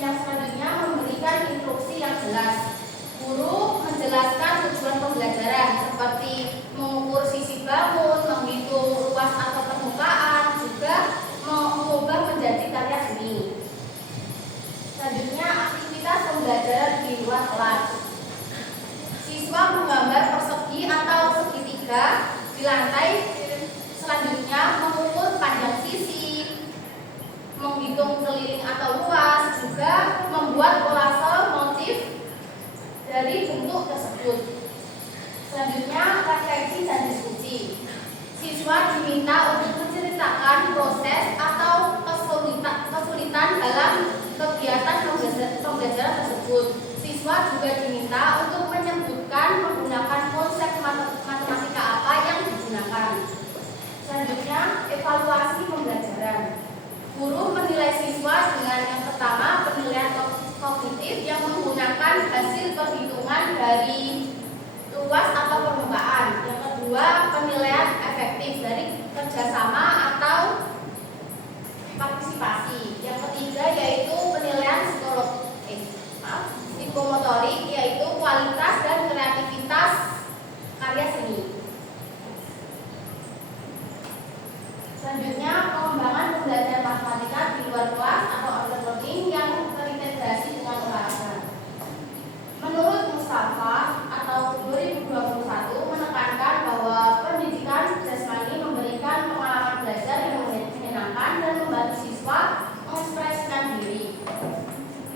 Yang selanjutnya memberikan instruksi yang jelas. Guru menjelaskan tujuan pembelajaran seperti mengukur sisi bangun, menghitung luas atau permukaan, juga mengubah menjadi karya seni. Selanjutnya aktivitas pembelajaran di luar kelas. Siswa menggambar persegi atau segitiga di lantai. Selanjutnya mengukur panjang sisi, menghitung menghitung keliling atau luas, juga membuat kolase motif dari bentuk tersebut. Selanjutnya, refleksi dan diskusi. Siswa diminta untuk menceritakan proses atau kesulitan dalam kegiatan pembelajaran tersebut. Siswa juga diminta untuk menyebutkan menggunakan konsep matematika apa yang digunakan. Selanjutnya, evaluasi pembelajaran. Guru menilai siswa dengan yang pertama penilaian kognitif yang menggunakan hasil perhitungan dari luas atau permukaan. Yang kedua, penilaian efektif dari kerjasama atau partisipasi. Yang ketiga yaitu penilaian psikomotorik, yaitu kualitas dan kreativitas karya seni. Selanjutnya, pengembangan pembelajaran matematika di luar kelas atau outdoor learning yang terintegrasi dengan olahraga. Menurut Mustafa atau 2021 menekankan bahwa pendidikan jasmani memberikan pengalaman belajar yang menyenangkan dan membantu siswa mengekspresikan diri.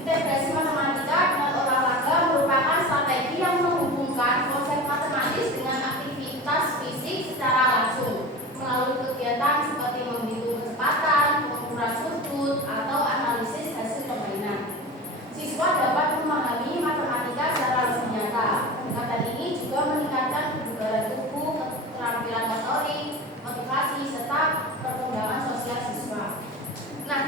Integrasi matematika dengan olahraga merupakan strategi yang menghubungkan konsep matematis dengan aktivitas fisik secara langsung melalui kegiatan seperti menghitung kecepatan, pengukuran sudut, atau analisis hasil permainan. Siswa dapat memahami matematika secara langsung nyata. Pendekatan ini juga meningkatkan kebugaran tubuh, keterampilan motorik, motivasi, serta perkembangan sosial siswa. Nah,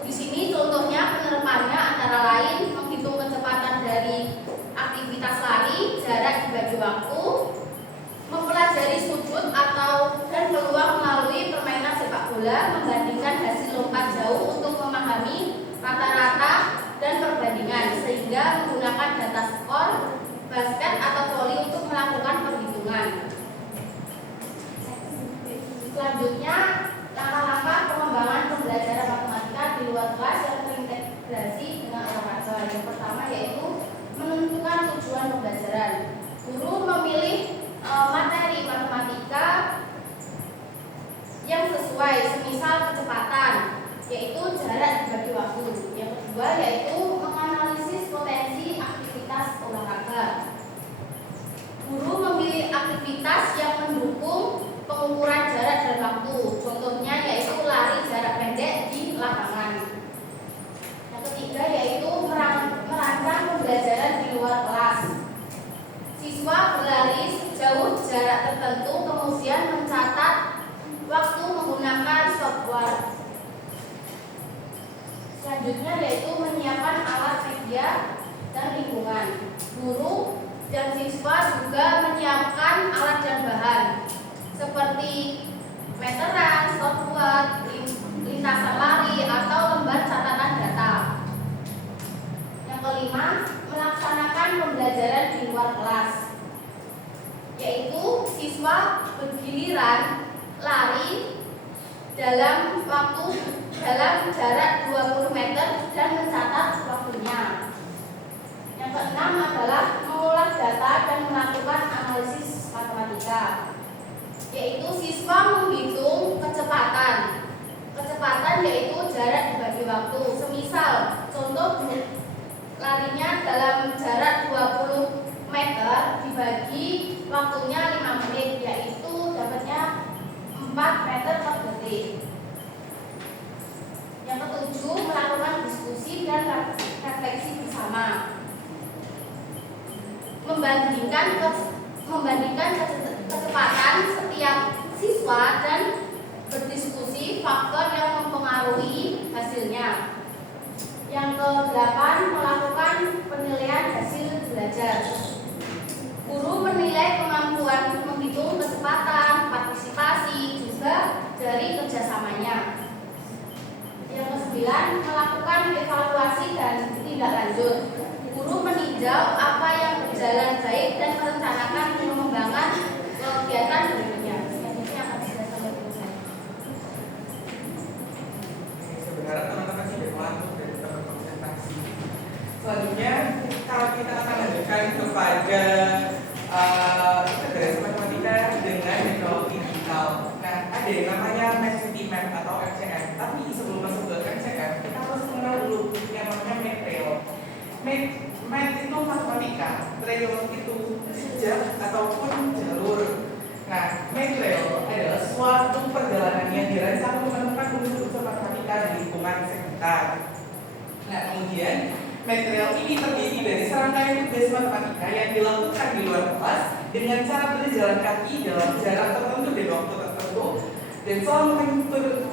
di sini contohnya penerapannya antara lain menghitung kecepatan dari aktivitas lari, jarak dibagi waktu, mempelajari sudut atau dan peluang melalui permainan sepak bola, membandingkan hasil lompat jauh untuk memahami rata-rata dan perbandingan, sehingga menggunakan data skor basket atau voli untuk melakukan perhitungan. Selanjutnya, langkah-langkah pengembangan pembelajaran matematika di luar kelas yang terintegrasi dengan olahraga. Yang pertama yaitu menentukan tujuan pembelajaran. Guru memilih materi matematika yang sesuai, semisal kecepatan, yaitu jarak dibagi waktu. Yang kedua yaitu menganalisis potensi aktivitas olahraga. Guru memilih aktivitas yang mendukung pengukuran jarak dan waktu. Contohnya yaitu lari jarak pendek di lapangan. Yang ketiga yaitu merancang pembelajaran di luar kelas. Siswa berlari sejauh jarak tertentu, kemudian mencatat waktu menggunakan stopwatch. Selanjutnya yaitu menyiapkan alat media dan lingkungan. Guru dan siswa juga menyiapkan alat dan bahan seperti meteran, stopwatch, lintasan lari, atau lembar catatan data. Yang kelima, melaksanakan pembelajaran di luar kelas, yaitu siswa bergiliran lari dalam jarak 20 meter dan mencatat waktunya. Yang keenam adalah mengolah data dan melakukan analisis matematika, yaitu siswa menghitung kecepatan. Kecepatan yaitu jarak dibagi waktu. Semisal contoh larinya dalam jarak 20 meter dibagi waktunya 5 menit, yaitu dapatnya 4 meter per detik. Yang ketujuh, melakukan diskusi dan refleksi bersama. Membandingkan kecepatan setiap siswa dan berdiskusi faktor yang mempengaruhi hasilnya. Yang ke-8, melakukan penilaian hasil belajar. Guru menilai kemampuan menghitung kecepatan, partisipasi, juga dari kerjasamanya. Yang ke-9, melakukan evaluasi dan tindak lanjut. Guru meninjau apa yang berjalan baik dan merencanakan pengembangan kegiatan berikutnya. Selanjutnya akan saya sampaikan. Saya berharap teman-teman sudah mampu dan tetap berkonsentrasi. Selanjutnya, kalau kita akan lanjutkan kepada integrasi matematika dengan teknologi digital. Nah, ada yang namanya Math City Map atau MCM. Tapi sebelum masuk ke MCM, kita harus mengenal dulu yang namanya material. Math itu matematika, trail itu jejak ataupun jalur. Nah, material adalah suatu perjalanan yang dirancang menemukan unsur-unsur matematika di lingkungan sekitar. Nah, kemudian material ini terdiri dari serangkaian tugas matematika yang dilakukan di luar kelas dengan cara berjalan kaki dalam jarak tertentu dan waktu tertentu, dan selama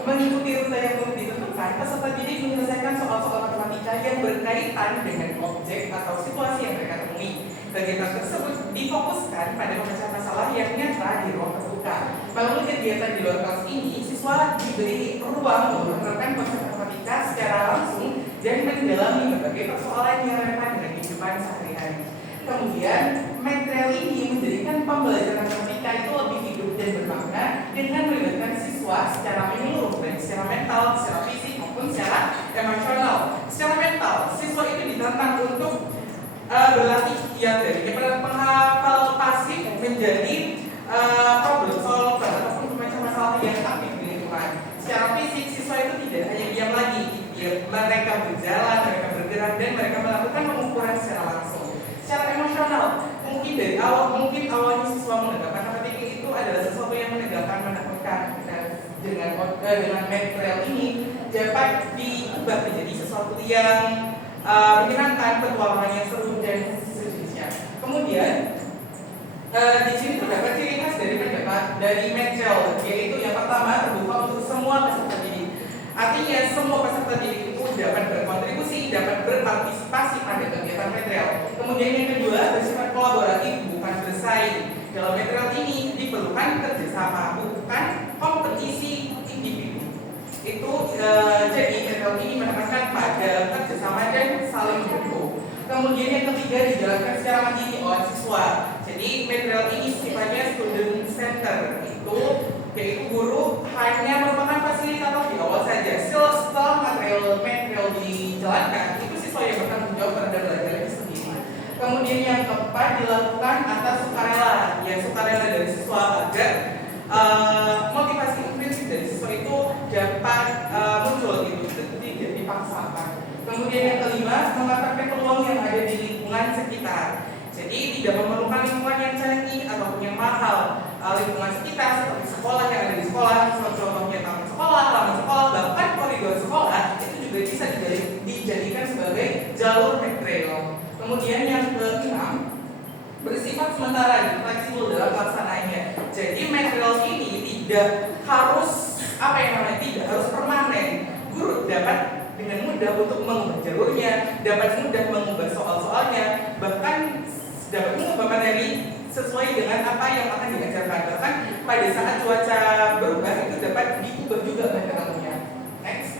mengikuti rute yang telah ditentukan, peserta didik menyelesaikan soal-soal matematika yang berkaitan dengan objek atau situasi yang mereka temui. Kegiatan tersebut difokuskan pada pemecahan masalah yang nyata di ruang terbuka. Melalui kegiatan di luar kelas ini, siswa diberi ruang untuk menerapkan konsep matematika secara langsung dan mendalami berbagai persoalan yang relevan dengan kehidupan sehari-hari. Kemudian, material ini menjadikan pembelajaran matematika itu lebih hidup dan bermakna dengan melibatkan siswa secara menyeluruh, baik secara mental, secara fisik maupun secara emosional. Secara mental, siswa itu ditantang untuk berlatih giat dari penghafal pasif menjadi problem solver ataupun pemecah masalah yang aktif di lingkungan. Secara fisik, siswa itu tidak hanya diam lagi, mereka berjalan, mereka bergerak, dan mereka melakukan pengukuran secara langsung. Secara emosional, mungkin awalnya siswa menganggap matematika itu adalah sesuatu yang menegangkan, menakutkan. Dengan material ini dapat diubah menjadi sesuatu yang menyenangkan, petualangan yang seru dan sejenisnya. Kemudian di sini terdapat ciri khas dari pendapat dari material, yaitu yang pertama terbuka untuk semua peserta didik. Artinya semua peserta didik itu dapat berkontribusi, dapat berpartisipasi pada kegiatan material. Kemudian yang kedua bersifat kolaboratif, bukan bersaing. Dalam material ini diperlukan kerjasama, bukan kompetisi individu. Itu jadi material ini menekankan pada kerjasama dan saling mendukung. Kemudian yang ketiga dijalankan secara mandiri oleh siswa. Jadi material ini sifatnya student center, yaitu guru hanya merupakan fasilitator di awal saja. Setelah material dijalankan, itu siswa yang bertanggung jawab terhadap belajar itu sendiri. Kemudian yang keempat dilakukan atas sukarela, ya sukarela dari siswa agar motivasi intrinsik dari siswa itu dapat muncul gitu, tidak dipaksakan. Kemudian yang kelima, memanfaatkan peluang yang ada di lingkungan sekitar. Jadi tidak memerlukan lingkungan yang canggih ataupun yang mahal. Lingkungan sekitar seperti sekolah yang ada di sekolah, contohnya taman sekolah, halaman sekolah, bahkan koridor sekolah itu juga bisa dijadikan sebagai jalur material. Kemudian yang keenam, bersifat sementara, fleksibel dalam pelaksanaannya. Jadi material ini tidak harus tidak harus permanen. Guru dapat dengan mudah untuk mengubah jalurnya, dapat mudah mengubah soal-soalnya, bahkan dapat mengubah materi sesuai dengan apa yang akan diajarkan. Bahkan pada saat cuaca berubah itu dapat diubah juga materialnya. Next.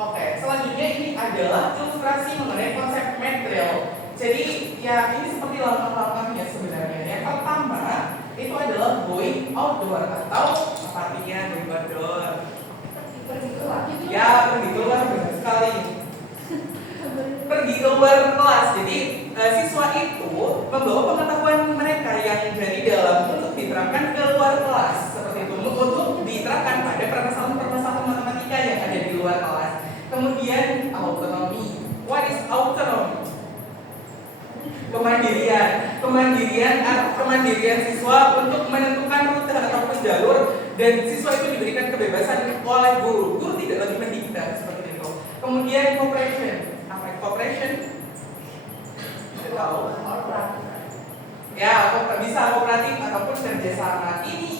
Oke, selanjutnya ini adalah ilustrasi mengenai konsep material. Jadi ya ini seperti langkah-langkahnya sebenarnya. Yang pertama itu adalah going outdoor atau apa artinya going outdoor? Ya, pergi keluar, benar sekali. Pergi keluar kelas. Jadi siswa itu membawa pengetahuan mereka yang dari dalam untuk diterapkan ke luar kelas. Seperti itu, untuk diterapkan pada permasalahan-permasalahan matematika yang ada di luar kelas. Kemudian autonomi. What is autonomy? Kemandirian siswa untuk menentukan rute ataupun jalur, dan siswa itu diberikan kebebasan oleh guru. Guru tidak lagi mendikta seperti itu. Kemudian cooperation. Apa itu cooperation? Tidak tahu. Ya, bisa kooperatif ataupun kerjasama. Ini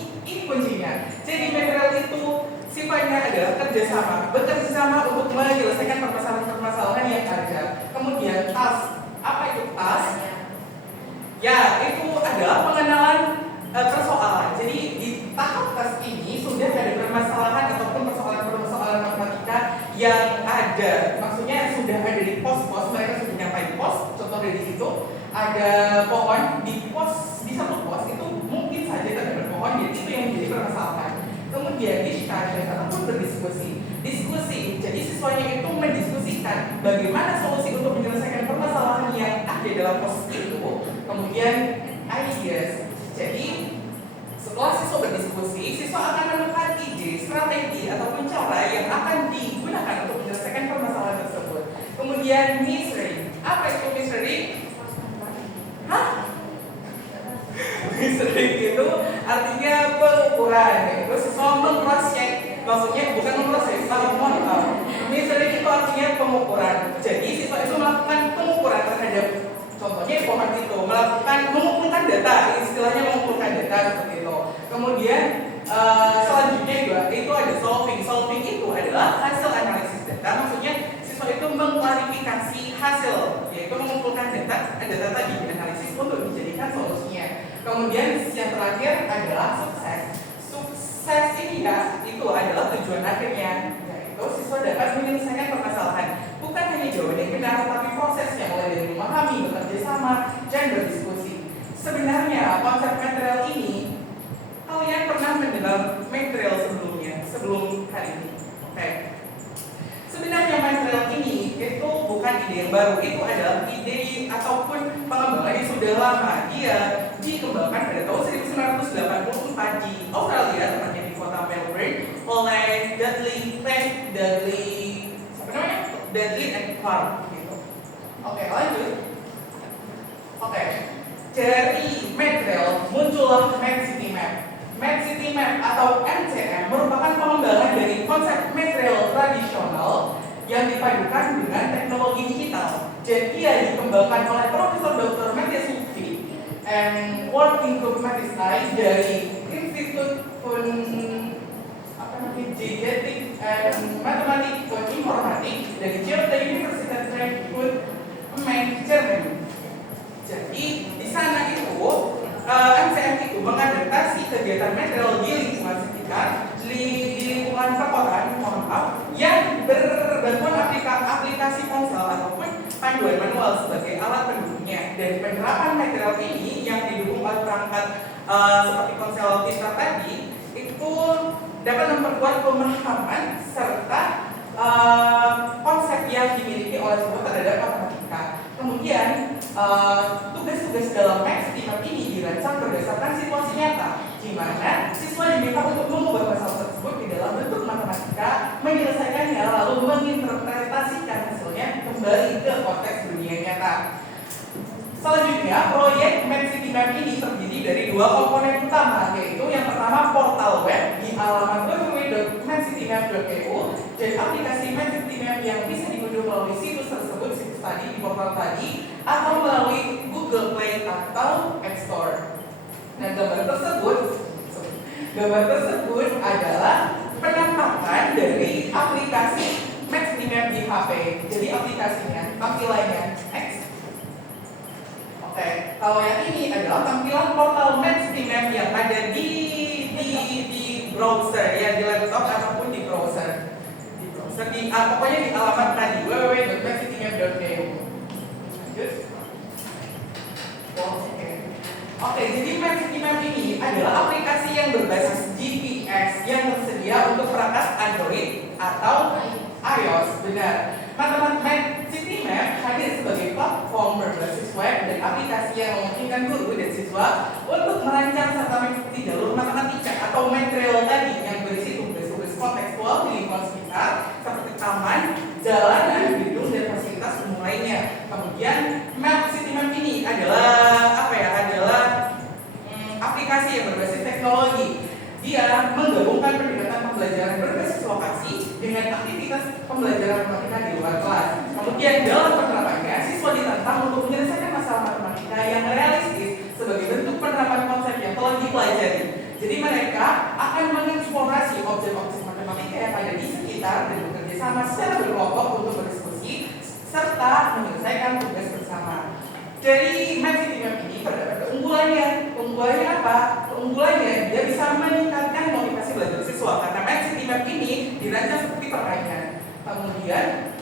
kuncinya. Jadi material itu sifatnya adalah kerjasama, bekerjasama untuk menyelesaikan permasalahan-permasalahan yang ada. Kemudian task. Apa itu task? Ya, itu adalah pengenalan persoalan. Jadi di tahap task ini sudah ada permasalahan ataupun persoalan-persoalan matematika yang ada. Maksudnya sudah ada di pos-pos, mereka sudah nyampe di pos. Contoh dari situ ada pohon di pos, di satu pos itu mungkin saja terdapat pohon, jadi itu yang menjadi permasalahan. Kemudian discussion ataupun berdiskusi. Diskusi, jadi siswanya itu mendiskusikan bagaimana solusi untuk menyelesaikan permasalahan yang ada dalam pos itu. Kemudian ideas. Jadi setelah siswa berdiskusi, siswa akan menemukan ide, strategi ataupun cara yang akan digunakan Kemudian measuring. Apa itu measuring? Hah? Measuring itu artinya pengukuran, yaitu siswa meng-cross check, maksudnya bukan meng-cross check, measuring itu artinya pengukuran. Jadi siswa itu melakukan pengukuran terhadap, contohnya pohon itu mengumpulkan data, istilahnya mengumpulkan data seperti itu. Kemudian selanjutnya juga itu ada solving. Solving itu adalah hasil analisis data, maksudnya siswa itu mengklarifikasi hasil, yaitu mengumpulkan data tadi analisis untuk dijadikan solusinya. Kemudian yang terakhir adalah sukses. Sukses ini ya itu adalah tujuan akhirnya, yaitu siswa dapat menyelesaikan permasalahan. Bukan hanya jawaban yang benar, tapi prosesnya mulai dari memahami, bekerja sama, dan berdiskusi. Sebenarnya konsep material ini kalian pernah mendengar material sebelumnya, sebelum hari ini. Oke. Sebenarnya material ini itu bukan ide yang baru, itu adalah ide ataupun pengembangan yang sudah lama. Dia dikembangkan pada tahun 1984 di Australia, tepatnya di kota Melbourne, oleh Dudley and Clark gitu. Oke, lanjut. Oke. Dari material muncullah City Map. City Map atau MCM merupakan pengembangan dari konsep material tradisional yang dipadukan dengan teknologi digital. Dan ia dikembangkan oleh Profesor Dr. Matthias Sufi and Working Group Mathematics dari Institut Genetic and Mathematics and Informatik dari Goethe University Frankfurt Main, Germany. Jadi di sana itu MCM itu mengadaptasi kegiatan material di lingkungan sekitar, di lingkungan perkotaan, yang berbantuan aplikasi ponsel ataupun panduan manual sebagai alat pendukungnya. Dan penerapan material ini yang didukung oleh perangkat seperti ponsel pintar tadi itu dapat memperkuat pemahaman serta konsep yang dimiliki oleh siswa terhadap matematika. Kemudian tugas-tugas dalam City Map ini dirancang berdasarkan situasi nyata, di mana siswa diminta untuk mengubah masalah tersebut di dalam bentuk matematika, menyelesaikannya lalu menginterpretasikan hasilnya kembali ke konteks dunia nyata. Selanjutnya, proyek City Map ini terdiri dari dua komponen utama, yaitu yang pertama portal web di alamat www.mancitymap.eu dan aplikasi City Map yang bisa diunduh melalui situs tersebut, situs tadi di portal tadi, atau melalui Google Play atau App Store. Nah, gambar tersebut adalah penampakan dari aplikasi City Map di HP. Jadi aplikasinya, tampilannya X. Oke, kalau yang ini adalah tampilan portal City Map yang ada di browser, ya di laptop ataupun di browser. Pokoknya di alamat tadi www.mancitymap.eu. Lanjut. Oke, jadi City Map ini adalah aplikasi yang berbasis GPS yang tersedia untuk perangkat Android atau iOS. Benar. City Map hadir sebagai platform berbasis web dan aplikasi yang memungkinkan guru dan siswa untuk merancang serta mengikuti jalur matematika atau material tadi yang berisi tugas-tugas kontekstual di lingkungan sekitar seperti taman, jalanan, gedung, dan fasilitas umum lainnya. Kemudian City Map ini adalah aplikasi yang berbasis teknologi. Dia menggabungkan pendekatan pembelajaran berbasis lokasi dengan aktivitas pembelajaran matematika di luar kelas. Kemudian dalam penerapannya, siswa ditantang untuk menyelesaikan masalah matematika yang realistis sebagai bentuk penerapan konsep yang telah dipelajari. Jadi mereka akan mengeksplorasi objek-objek matematika yang ada di sekitar dan bekerja sama secara berkelompok untuk berdiskusi serta menyelesaikan tugas bersama. Dari City Map ini terdapat keunggulannya. Keunggulannya apa? Keunggulannya dia bisa meningkatkan motivasi belajar siswa karena City Map ini dirancang seperti permainan. Kemudian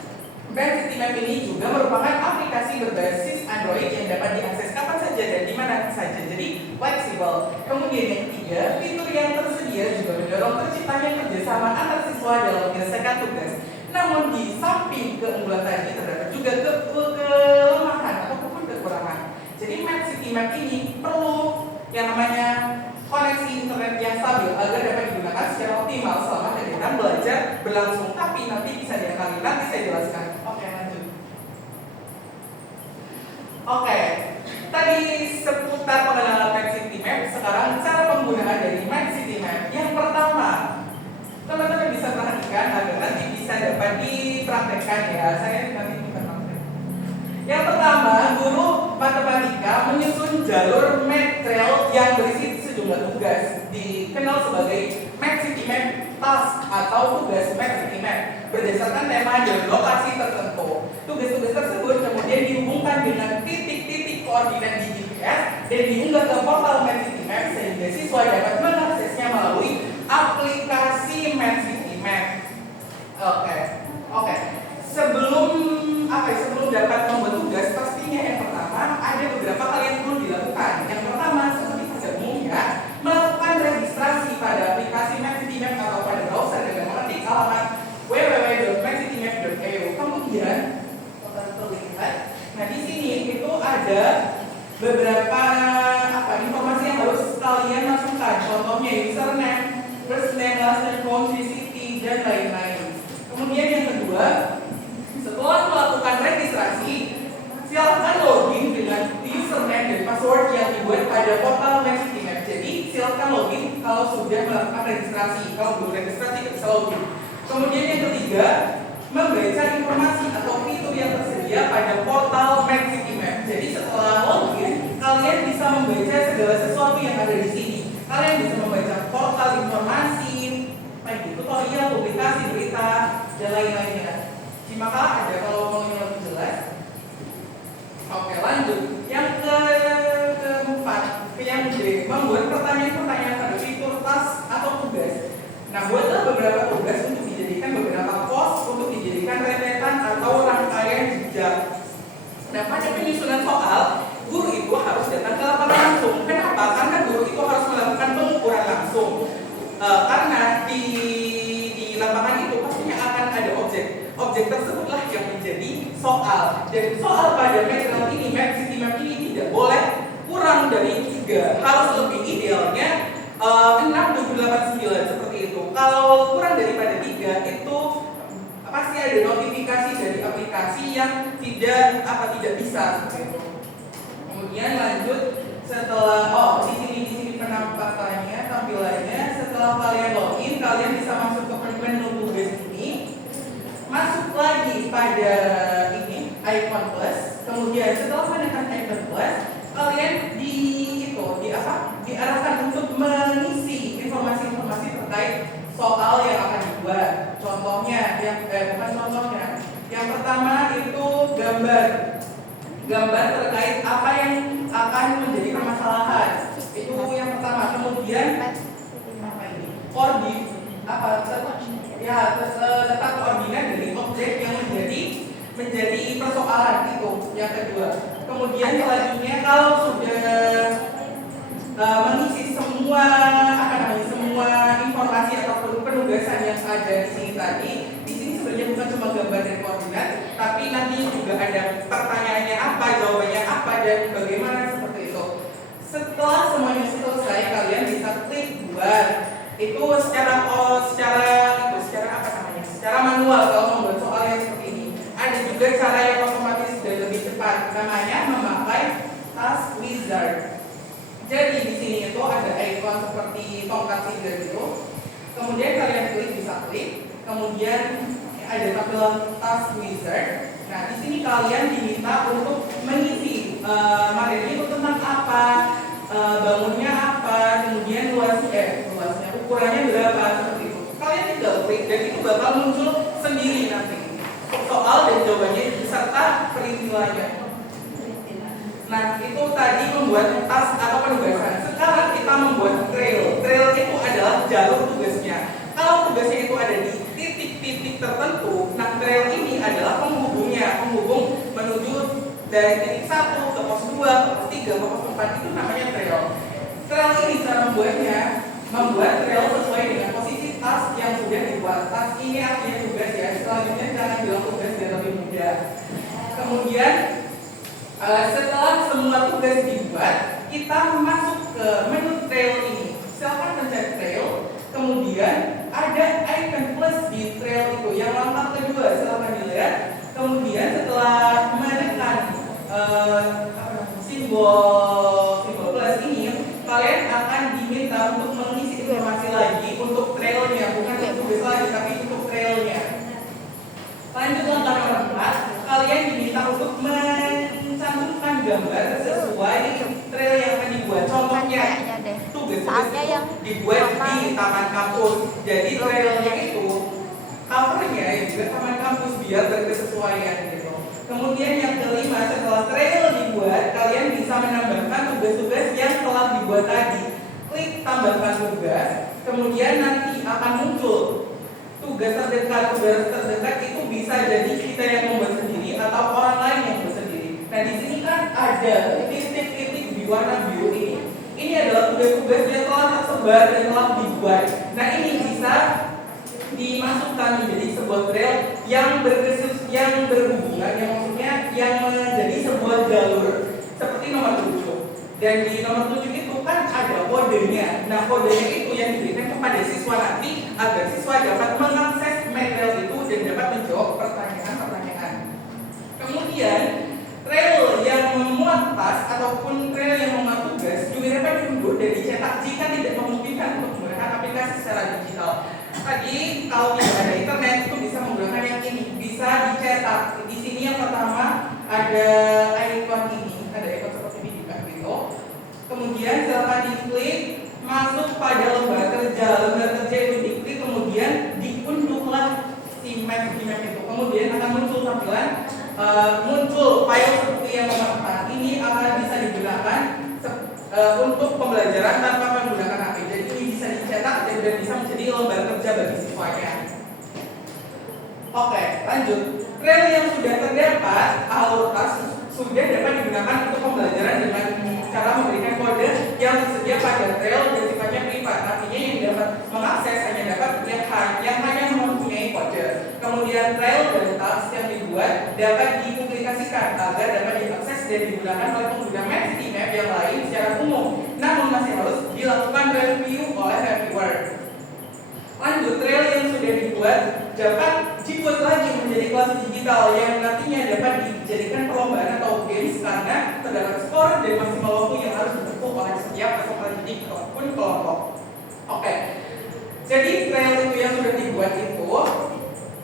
City Map ini juga merupakan aplikasi berbasis Android yang dapat diakses kapan saja dan di mana saja. Jadi fleksibel. Kemudian yang ketiga, fitur yang tersedia juga mendorong terciptanya kerjasama antar siswa dalam menyelesaikan tugas. Namun di samping keunggulan tadi terdapat juga kelemahan ataupun kekurangan. Jadi City Map ini perlu yang namanya koneksi internet yang stabil agar dapat digunakan secara optimal selama kegiatan belajar berlangsung. Tapi nanti bisa diakali, nanti saya jelaskan. Oke, lanjut. Oke, tadi seputar pengenalan Map City Map. Sekarang cara penggunaan dari Map City Map. Yang pertama, teman-teman bisa perhatikan agar nanti bisa dapat dipraktekkan ya. Saya nanti bukan praktek. Yang pertama, guru matematika menyusun jalur map trail yang berisi sejumlah tugas, dikenal sebagai Map City Map task atau tugas Map City Map berdasarkan tema dan lokasi tertentu. Tugas-tugas tersebut kemudian dihubungkan dengan titik-titik koordinat di GPS dan diunggah ke portal Map City Map sehingga siswa dapat mengaksesnya melalui aplikasi Map City Map. Oke. Sebelum dapat membuat tugas, pastinya yang pertama ada beberapa hal yang perlu dilakukan. Yang pertama, seperti pada umumnya, melakukan registrasi pada aplikasi Map City Map atau pada browser dengan mengetik alamat www.mapcitymap.eu. Kemudian terlihat, nah di sini itu ada beberapa informasi yang harus kalian masukkan. Contohnya username, first name, last name, country, city, dan lain-lain. Kemudian yang kedua, setelah melakukan registrasi, silakan login dengan username dan password yang dibuat pada portal Map City Map. Jadi silakan login kalau sudah melakukan registrasi. Kalau belum registrasi, bisa login. Kemudian yang ketiga, membaca informasi atau fitur yang tersedia pada portal Map City Map. Jadi setelah login, kalian bisa membaca segala sesuatu yang ada di sini. Kalian bisa membaca portal informasi, baik itu tutorial, publikasi, berita, dan lain-lainnya. Maka ada kalau mau yang lebih jelas. Oke, lanjut. Yang keempat, yang D, membuat pertanyaan-pertanyaan pada fitur task atau tugas. Nah, buatlah beberapa tugas untuk dijadikan beberapa pos untuk dijadikan rentetan atau rangkaian jejak. Nah, pada penyusunan soal, guru itu harus datang ke lapangan langsung. Kenapa? Karena guru itu harus melakukan pengukuran langsung. Karena di lapangan itu pastinya akan ada objek. Objek tersebutlah yang menjadi soal. Dan soal pada material ini, Map City Map ini tidak boleh kurang dari 3. Harus lebih idealnya 6, 7, 8, 9 seperti itu. Kalau kurang daripada 3 itu pasti ada notifikasi dari aplikasi yang tidak bisa seperti itu. Kemudian lanjut setelah di sini penampakannya, tampilannya. Setelah kalian login, kalian bisa masuk ke menu tugas ini. Masuk lagi pada ini icon plus. Kemudian setelah menekan icon plus, kalian diarahkan untuk mengisi informasi-informasi terkait soal yang akan dibuat. Contohnya, yang pertama itu gambar terkait apa yang akan menjadi permasalahan. Itu yang pertama. Kemudian letak koordinat dari objek yang menjadi persoalan itu yang kedua. Kemudian selanjutnya kalau sudah mengisi semua informasi ataupun penugasan yang ada di sini tadi, di sini sebenarnya bukan cuma gambar dan koordinat, tapi nanti juga ada pertanyaannya apa, jawabannya apa, dan bagaimana seperti itu. Setelah semuanya selesai, kalian bisa klik buat. Itu secara manual kalau membuat soal yang seperti ini. Ada juga cara yang otomatis dan lebih cepat, namanya memakai Task Wizard. Jadi di sini itu ada icon seperti tongkat sihir gitu. Kemudian kalian bisa klik. Kemudian ada tampilan Task Wizard. Nah, di sini kalian diminta untuk mengisi materi itu tentang apa, bangunnya apa, kemudian luasnya, ukurannya berapa, seperti itu. Kalian tinggal klik dan itu bakal muncul sendiri nanti soal dan jawabannya beserta perintilannya. Nah, itu tadi membuat task atau penugasan. Sekarang kita membuat trail. Trail itu adalah jalur tugasnya. Kalau tugasnya itu ada di titik-titik tertentu, nah trail ini adalah penghubung menuju dari titik 1 ke pos 2, ke pos 3, ke pos 4, itu namanya trail. Trail ini cara membuat trail sesuai dengan posisi task yang sudah dibuat. Task ini artinya tugas ya. Selanjutnya jangan bilang tugas biar lebih mudah. Kemudian setelah semua tugas dibuat, kita masuk ke menu trail ini. Silakan pencet trail. Kemudian ada icon plus di trail itu. Yang langkah kedua silakan dilihat. Kemudian setelah menekan dibuat di taman kampus. Jadi trailnya itu covernya juga taman kampus biar berkesesuaian gitu. Kemudian yang kelima, setelah trail dibuat, kalian bisa menambahkan tugas-tugas yang telah dibuat tadi. Klik tambahkan tugas, kemudian nanti akan muncul tugas terdekat. Tugas terdekat itu bisa jadi kita yang membuat sendiri atau orang lain yang membuat sendiri. Nah di sini kan ada titik-titik di warna biru ini. Ini adalah tugas-tugas yang telah tersebar dan telah dibuat. Nah ini bisa dimasukkan menjadi sebuah trail yang berhubungan, yang maksudnya yang menjadi sebuah jalur seperti nomor 7. Dan di nomor 7 itu kan ada kodenya. Nah kodenya itu yang diberikan kepada siswa nanti agar siswa dapat mengakses material itu dan dapat menjawab pertanyaan-pertanyaan. Kemudian trail yang memuat tas ataupun trail yang memuat tugas juga dapat diunduh dan dicetak jika tidak memungkinkan untuk menggunakan aplikasi secara digital. Tadi kalau tidak ada internet itu bisa menggunakan yang ini, bisa dicetak. Di sini yang pertama ada icon ini, ada icon seperti ini juga gitu. Kemudian silakan diklik masuk pada lembar kerja. Lembar kerja itu diklik, kemudian diunduhlah si map itu. Kemudian akan muncul tampilan muncul file seperti yang nomor 4. Ini akan bisa digunakan untuk pembelajaran tanpa menggunakan HP. Jadi ini bisa dicetak dan bisa menjadi lembar kerja bagi siswanya. Oke, lanjut. Trail yang sudah terdapat alur tas sudah dapat digunakan untuk pembelajaran dengan cara memberikan kode yang tersedia pada trail dan sifatnya privat. Artinya yang dapat mengakses hanya dapat yang hanya mempunyai kode. Kemudian trail dan tas yang dibuat dapat dipublikasikan agar dapat diakses dan digunakan oleh pengguna Map yang lain secara umum. Namun masih harus dilakukan review oleh reviewer. Lanjut, trail yang sudah dibuat dapat dibuat lagi menjadi kelas digital yang nantinya dapat dijadikan perlombaan atau games karena terdapat skor dan maksimal waktu yang harus ditempuh oleh setiap peserta didik ataupun kelompok. Oke, jadi trail itu yang sudah dibuat itu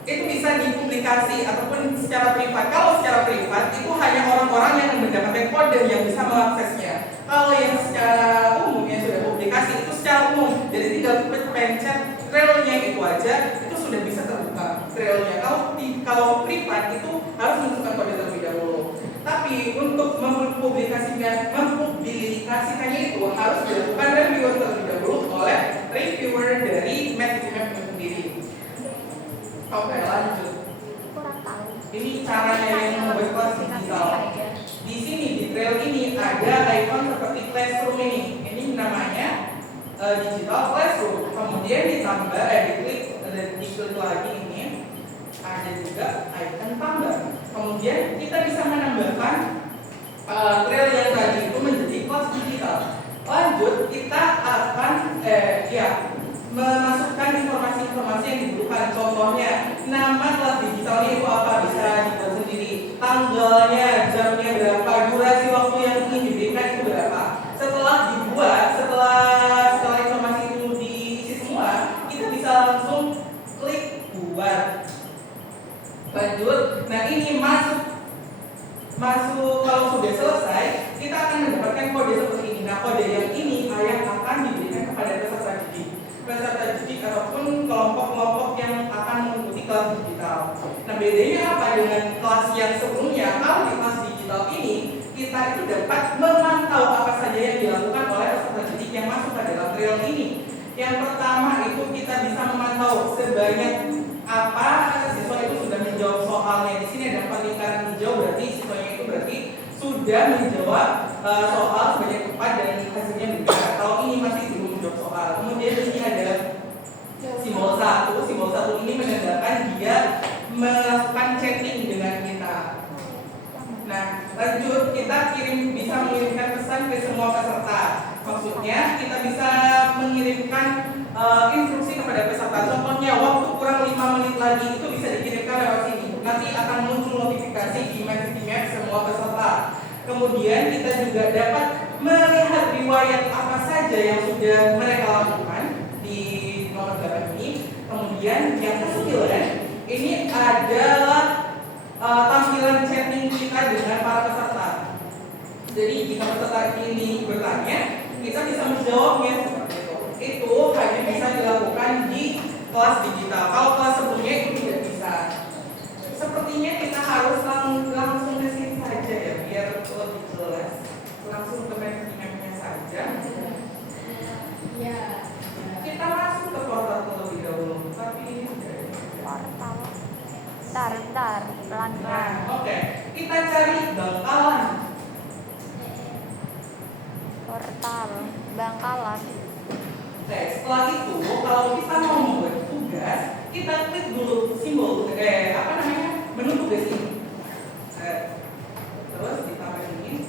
bisa dipublikasi ataupun secara privat. Kalau secara privat itu hanya orang-orang yang mendapatkan kode yang bisa mengaksesnya. Kalau yang secara umum yang sudah publikasi itu secara umum, jadi tinggal pencet trailnya itu aja itu sudah bisa terbuka trailnya. Kalau privat itu harus menentukan kode terlebih dahulu. Tapi untuk mempublikasikannya itu harus dilakukan review terlebih dahulu oleh reviewer dari Map itu sendiri. Oke, lanjut. Ini caranya yang membuat kelas digital. Di sini di trail ini ada icon seperti classroom ini. Ini namanya digital classroom. Kemudian ditambah diklik lagi ini ada juga icon tambah. Kemudian kita bisa menambahkan trail yang tadi itu menjadi kelas digital. Lanjut kita akan memasukkan informasi-informasi yang dibutuhkan. Contohnya nama kelas digitalnya itu apa, bisa dibuat sendiri. Tanggalnya, jamnya berapa, durasi waktu yang ingin diberikan itu berapa. Setelah dibuat, setelah informasi itu diisi semua, kita bisa langsung klik buat. Lanjut, nah ini masuk kalau sudah selesai, kita akan mendapatkan kode seperti ini. Nah kode yang ini yang akan diberikan kepada peserta didik ataupun kelompok-kelompok yang akan mengikuti kelas digital. Nah bedanya apa dengan kelas yang sebelumnya? Kalau di kelas digital ini kita itu dapat memantau apa saja yang dilakukan oleh peserta didik yang masuk ke dalam trail ini. Yang pertama itu kita bisa memantau sebanyak apa siswa itu sudah menjawab soalnya. Di sini ada 4 lingkaran hijau, berarti siswanya itu berarti sudah menjawab soal sebanyak 4 dan hasilnya benar. Kalau ini masih belum menjawab soal. Kemudian di sini ada simbol 1. Simbol 1 ini menandakan dia melakukan chatting dengan kita. Nah, lanjut kita bisa mengirimkan pesan ke semua peserta. Maksudnya kita bisa mengirimkan instruksi kepada peserta. Contohnya waktu kurang 5 menit lagi itu bisa dikirimkan lewat sini. Nanti akan muncul notifikasi di Map semua peserta. Kemudian kita juga dapat melihat riwayat apa saja yang sudah mereka lakukan di nomor 8 ini. Kemudian yang ke-9 ini adalah tampilan chatting kita dengan para peserta. Jadi jika peserta ini bertanya, kita bisa menjawabnya seperti itu. kelas digital. Kalau kelas sebelumnya itu tidak bisa. Sepertinya kita harus langsung ke sini saja ya, biar lebih jelas. Langsung ke map-nya saja. Ya. Kita masuk ke portal terlebih dahulu, tapi ini Portal. Bentar, pelan-pelan. nah, oke. Kita cari bangkalan. Portal, Bangkalan. Oke, setelah itu kalau kita mau membuat tugas, kita klik dulu simbol menu tugas ini. Terus ditambah ini,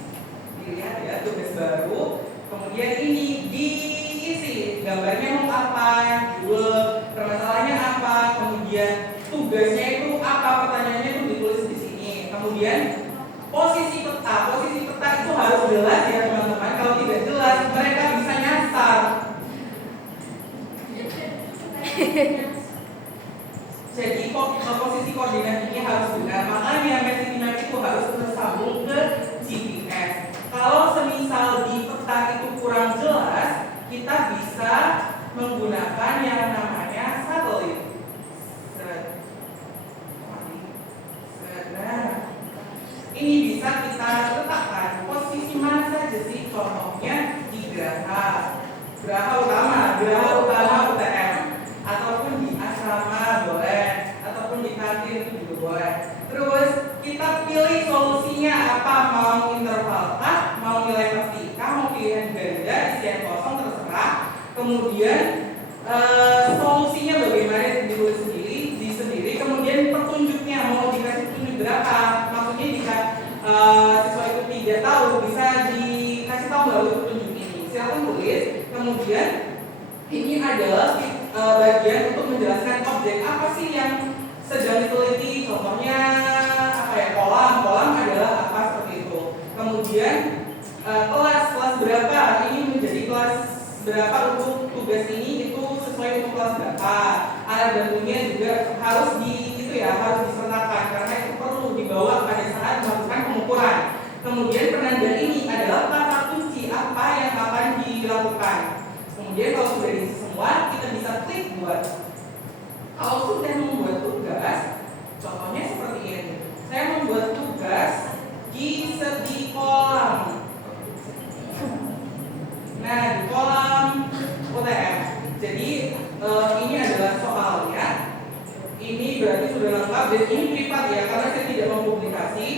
dilihat ya tugas baru. Kemudian ini diisi gambarnya mau apa, judul permasalahannya apa, kemudian tugasnya itu apa, pertanyaannya itu ditulis di sini. Kemudian posisi peta itu harus jelas ya teman-teman. Kalau tidak jelas mereka bisa nyasar. Jadi posisi koordinat ini harus benar. Makanya map itu harus tersambung ke GPS. Kalau semisal di peta itu kurang jelas, kita bisa menggunakan yang namanya satelit. Nah, ini bisa kita letakkan posisi mana saja sih? Contohnya di geraha utama UTM, ataupun di asrama boleh, ataupun di kantin itu juga boleh. Terus kita pilih solusinya apa, mau interval kah, mau nilai pasti kah, mau pilihan ganda, isian kosong, terserah. Kemudian solusinya bagaimana ditulis sendiri. Kemudian petunjuknya mau dikasih petunjuk berapa, maksudnya jika siswa itu tidak tahu bisa dikasih tahu melalui petunjuk ini. Silakan tulis. Kemudian ini adalah bagian untuk menjelaskan objek apa sih yang sedang diteliti. Contohnya kolam adalah apa, seperti itu. Kemudian kelas berapa, ini menjadi kelas berapa untuk tugas ini, itu sesuai untuk kelas berapa. Alat bantunya juga harus harus disertakan karena itu perlu dibawa pada saat melakukan pengukuran. Kemudian penanda ini adalah kata kunci apa yang akan dilakukan. Kemudian kalau sudah diisi semua, kita bisa klik buat. Kalau sudah membuat tugas, contohnya seperti ini. Saya membuat tugas di kolam. Nah, di kolam UTM. Jadi ini adalah soalnya. Ini berarti sudah lengkap dan ini privat ya, karena saya tidak mempublikasi.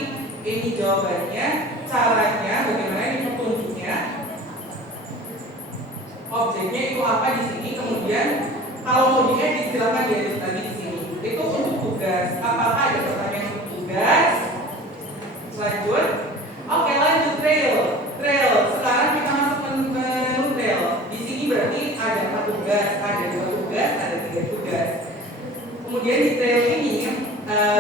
Ini jawabannya, caranya, bagaimana ini petunjuknya. Objeknya itu apa di sini. Kemudian kalau mau diedit silakan diedit lagi di sini. Itu untuk tugas. Apakah ada pertanyaan untuk tugas? Lanjut. Oke, lanjut trail. Sekarang kita masuk ke menu trail. Di sini berarti ada 4 tugas, ada 2 tugas, ada 3 tugas. Kemudian di trail ini,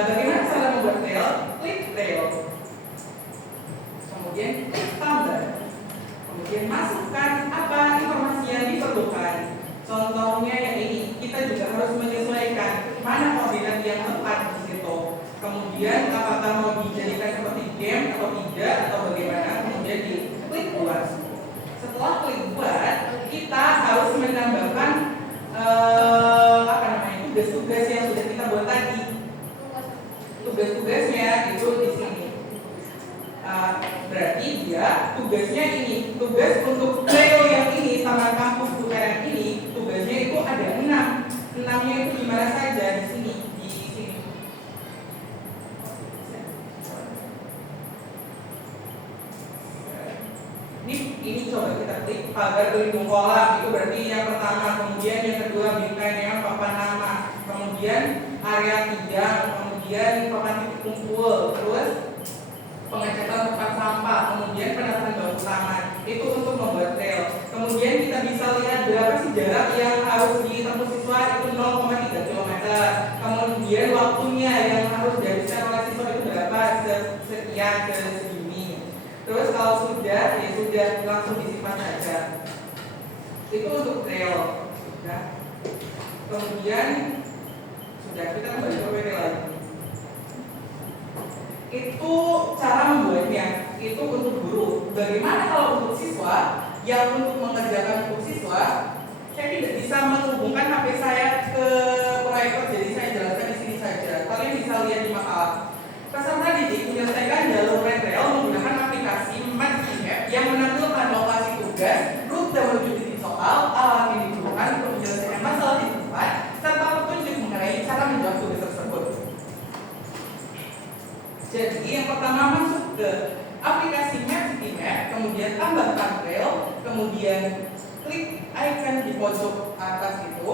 bagaimana cara membuat trail? Klik trail. Kemudian klik tambah. Kemudian masukkan apa informasi yang diperlukan. Contohnya yang ini, kita juga harus menyesuaikan mana koordinat yang tepat di situ. Kemudian apakah mau dijadikan seperti game atau tidak atau bagaimana. Kemudian di klik buat. Setelah klik buat, kita harus menambahkan tugas-tugas yang sudah kita buat tadi. Tugas-tugasnya itu di sini. Berarti dia tugasnya ini, tugas untuk trail yang ini sama kampus UTM ini, tugasnya itu ada 6. 6-nya itu di mana saja di sini, Ini coba kita klik pagar pelindung kolam, itu berarti yang pertama. Kemudian yang kedua bintang yang papan nama, kemudian area tidang, kemudian papan titik kumpul, terus pengecekan tempat sampah, kemudian penataan bangku taman. Itu untuk membuat trail. Kemudian kita bisa lihat berapa sih jarak yang harus ditempuh siswa, itu 0,3 km. Kemudian waktunya yang harus dihabiskan oleh siswa itu berapa, sekian segini. Terus kalau sudah, ya sudah langsung disimpan saja. Itu untuk trail. Sudah. Kemudian sudah, kita kembali ke PT lagi. Itu cara membuatnya. Itu untuk guru. Bagaimana kalau untuk siswa? Yang untuk mengerjakan untuk siswa, saya tidak bisa menghubungkan HP saya ke ke aplikasi Mapcity-Map, kemudian tambahkan trail, kemudian klik icon di pojok atas itu.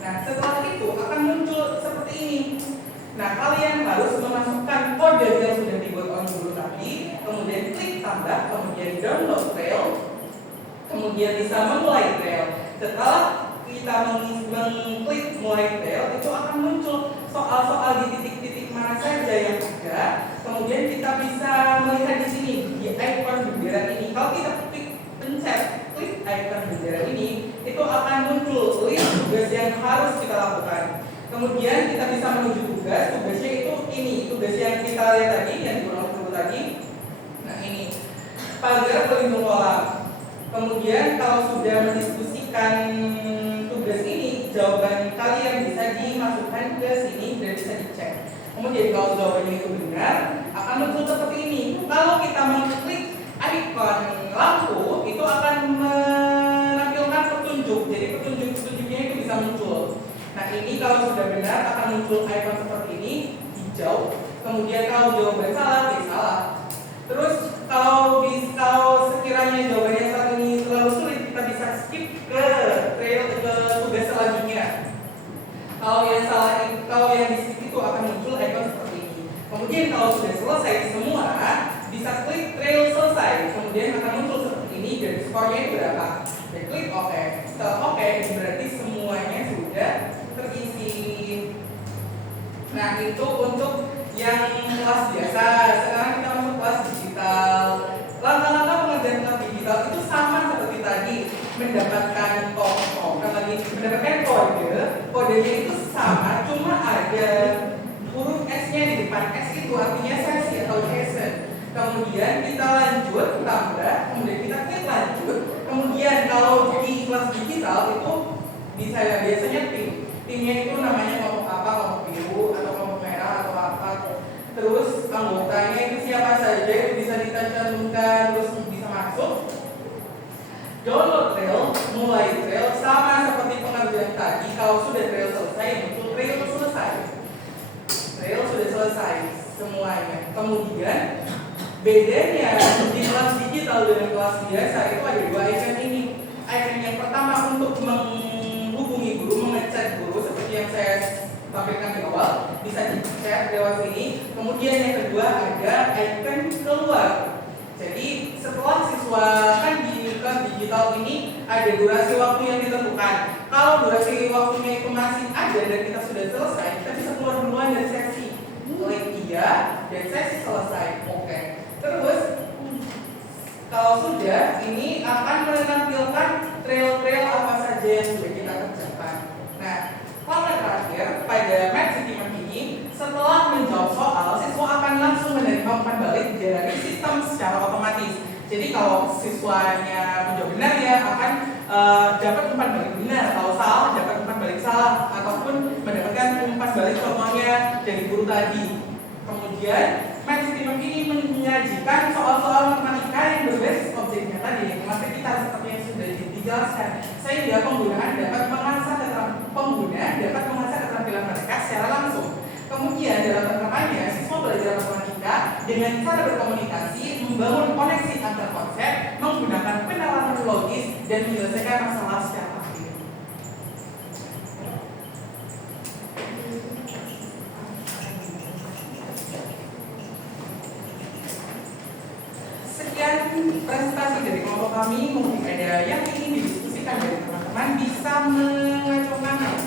Nah, setelah itu akan muncul seperti ini. Nah, kalian harus memasukkan kode yang sudah dibuat on dulu tadi, kemudian klik tambah, kemudian download trail, kemudian bisa memulai trail. Setelah kita mengklik mulai trail, itu akan muncul soal-soal di titik-titik mana saja yang ada. Kemudian kita bisa melihat di sini di icon bendera ini. Kalau kita klik icon bendera ini, itu akan muncul list tugas yang harus kita lakukan. Kemudian kita bisa menuju tugas. Tugasnya itu ini, tugas yang kita lihat tadi, yang diulang dulu tadi. Nah ini, pagar pelindung kolam. Kemudian kalau sudah mendiskusikan tugas ini, jawaban kalian bisa dimasukkan ke sini dan bisa dicek. Kemudian kalau jawabannya itu benar, akan muncul seperti ini. Kalau kita mengklik icon lampu, itu akan menampilkan petunjuk. Jadi petunjuk-petunjuknya itu bisa muncul. Nah ini kalau sudah benar akan muncul icon seperti ini, hijau. Kemudian kalau jawaban salah, salah. Terus kalau sekiranya jawabannya saat ini terlalu sulit, kita bisa skip ke tugas selanjutnya. Kalau yang di skip itu akan muncul icon seperti ini. Kemudian kalau sudah selesai semua, bisa klik trail selesai. Kemudian akan muncul seperti ini dan skornya itu berapa. Dan klik OK. Setelah OK, berarti semuanya sudah terisi. Nah itu untuk yang kelas biasa. Sekarang kita masuk kelas digital. Langkah-langkah pengerjaan kelas digital itu sama seperti tadi, mendapatkan mendapatkan kodenya itu sama, cuma ada huruf S-nya di depan. S itu artinya sesi atau session. Kemudian kita lanjut tambah, kemudian kita klik lanjut. Kemudian kalau di kelas digital itu biasanya timnya itu namanya kelompok apa, kelompok biru atau kelompok merah atau apa. Terus anggotanya itu siapa saja, itu bisa dicantumkan, terus bisa masuk. Download trail, mulai trail, sama seperti pengerjaan tadi. Kalau sudah trail selesai, muncul trail selesai. Trail sudah selesai semuanya. Kemudian bedanya di kelas digital dengan kelas biasa itu ada dua icon ini. Icon yang pertama untuk menghubungi guru, mengechat guru seperti yang saya tampilkan di awal, bisa di-chat lewat sini. Kemudian yang kedua ada icon keluar. Jadi setelah siswa kan di kelas digital ini ada durasi waktu yang ditentukan. Kalau durasi waktunya itu masih ada dan kita sudah selesai, kita bisa keluar duluan dari sesi. Klik iya dan sesi selesai. Oke. Terus kalau sudah, ini akan menampilkan trail-trail apa saja yang sudah kita kerjakan. Nah, langkah terakhir pada Mapcity-Map ini, setelah menjawab soal, siswa akan langsung menerima umpan balik dari sistem secara otomatis. Jadi kalau siswanya menjawab benar, ya akan dapat umpan balik benar. Kalau salah, dapat umpan balik salah, ataupun mendapatkan umpan balik contohnya dari guru tadi. Kemudian Mapcity-Map ini menyajikan soal-soal matematika yang berbasis objeknya tadi, matematika seperti yang sudah dijelaskan, sehingga pengguna dapat mengasah keterampilan mereka secara langsung. Kemudian dalam penerapannya, siswa belajar matematika dengan cara berkomunikasi, membangun koneksi antar konsep, menggunakan penerapan logis dan menyelesaikan masalah secara aktif. Sekian presentasi dari kelompok kami. Mungkin ada yang ingin didiskusikan dari teman-teman, bisa mengacungkan tangan.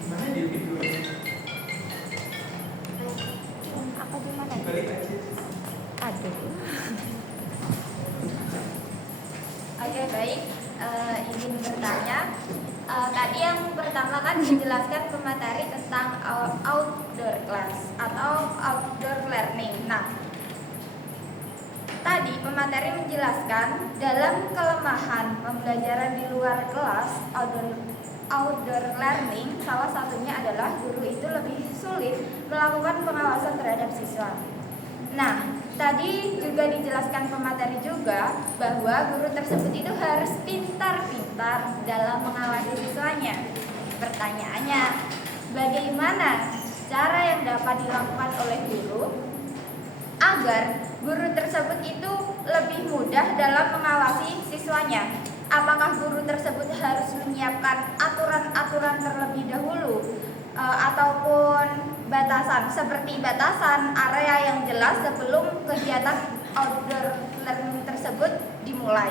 Gimana dia videonya? Aku di mana? Balik aja. Aduh. Oke, baik. Izin bertanya. Tadi yang pertama kan dijelaskan pemateri tentang outdoor class atau outdoor learning. Nah, tadi pemateri menjelaskan dalam kelemahan pembelajaran di luar kelas outdoor learning, salah satunya adalah guru itu lebih sulit melakukan pengawasan terhadap siswa. Nah, tadi juga dijelaskan pemateri juga bahwa guru tersebut itu harus pintar-pintar dalam mengawasi siswanya. Pertanyaannya, bagaimana cara yang dapat dilakukan oleh guru agar guru tersebut itu lebih mudah dalam mengawasi siswanya? Apakah guru tersebut harus menyiapkan aturan-aturan terlebih dahulu ataupun batasan, seperti batasan area yang jelas sebelum kegiatan outdoor learning tersebut dimulai?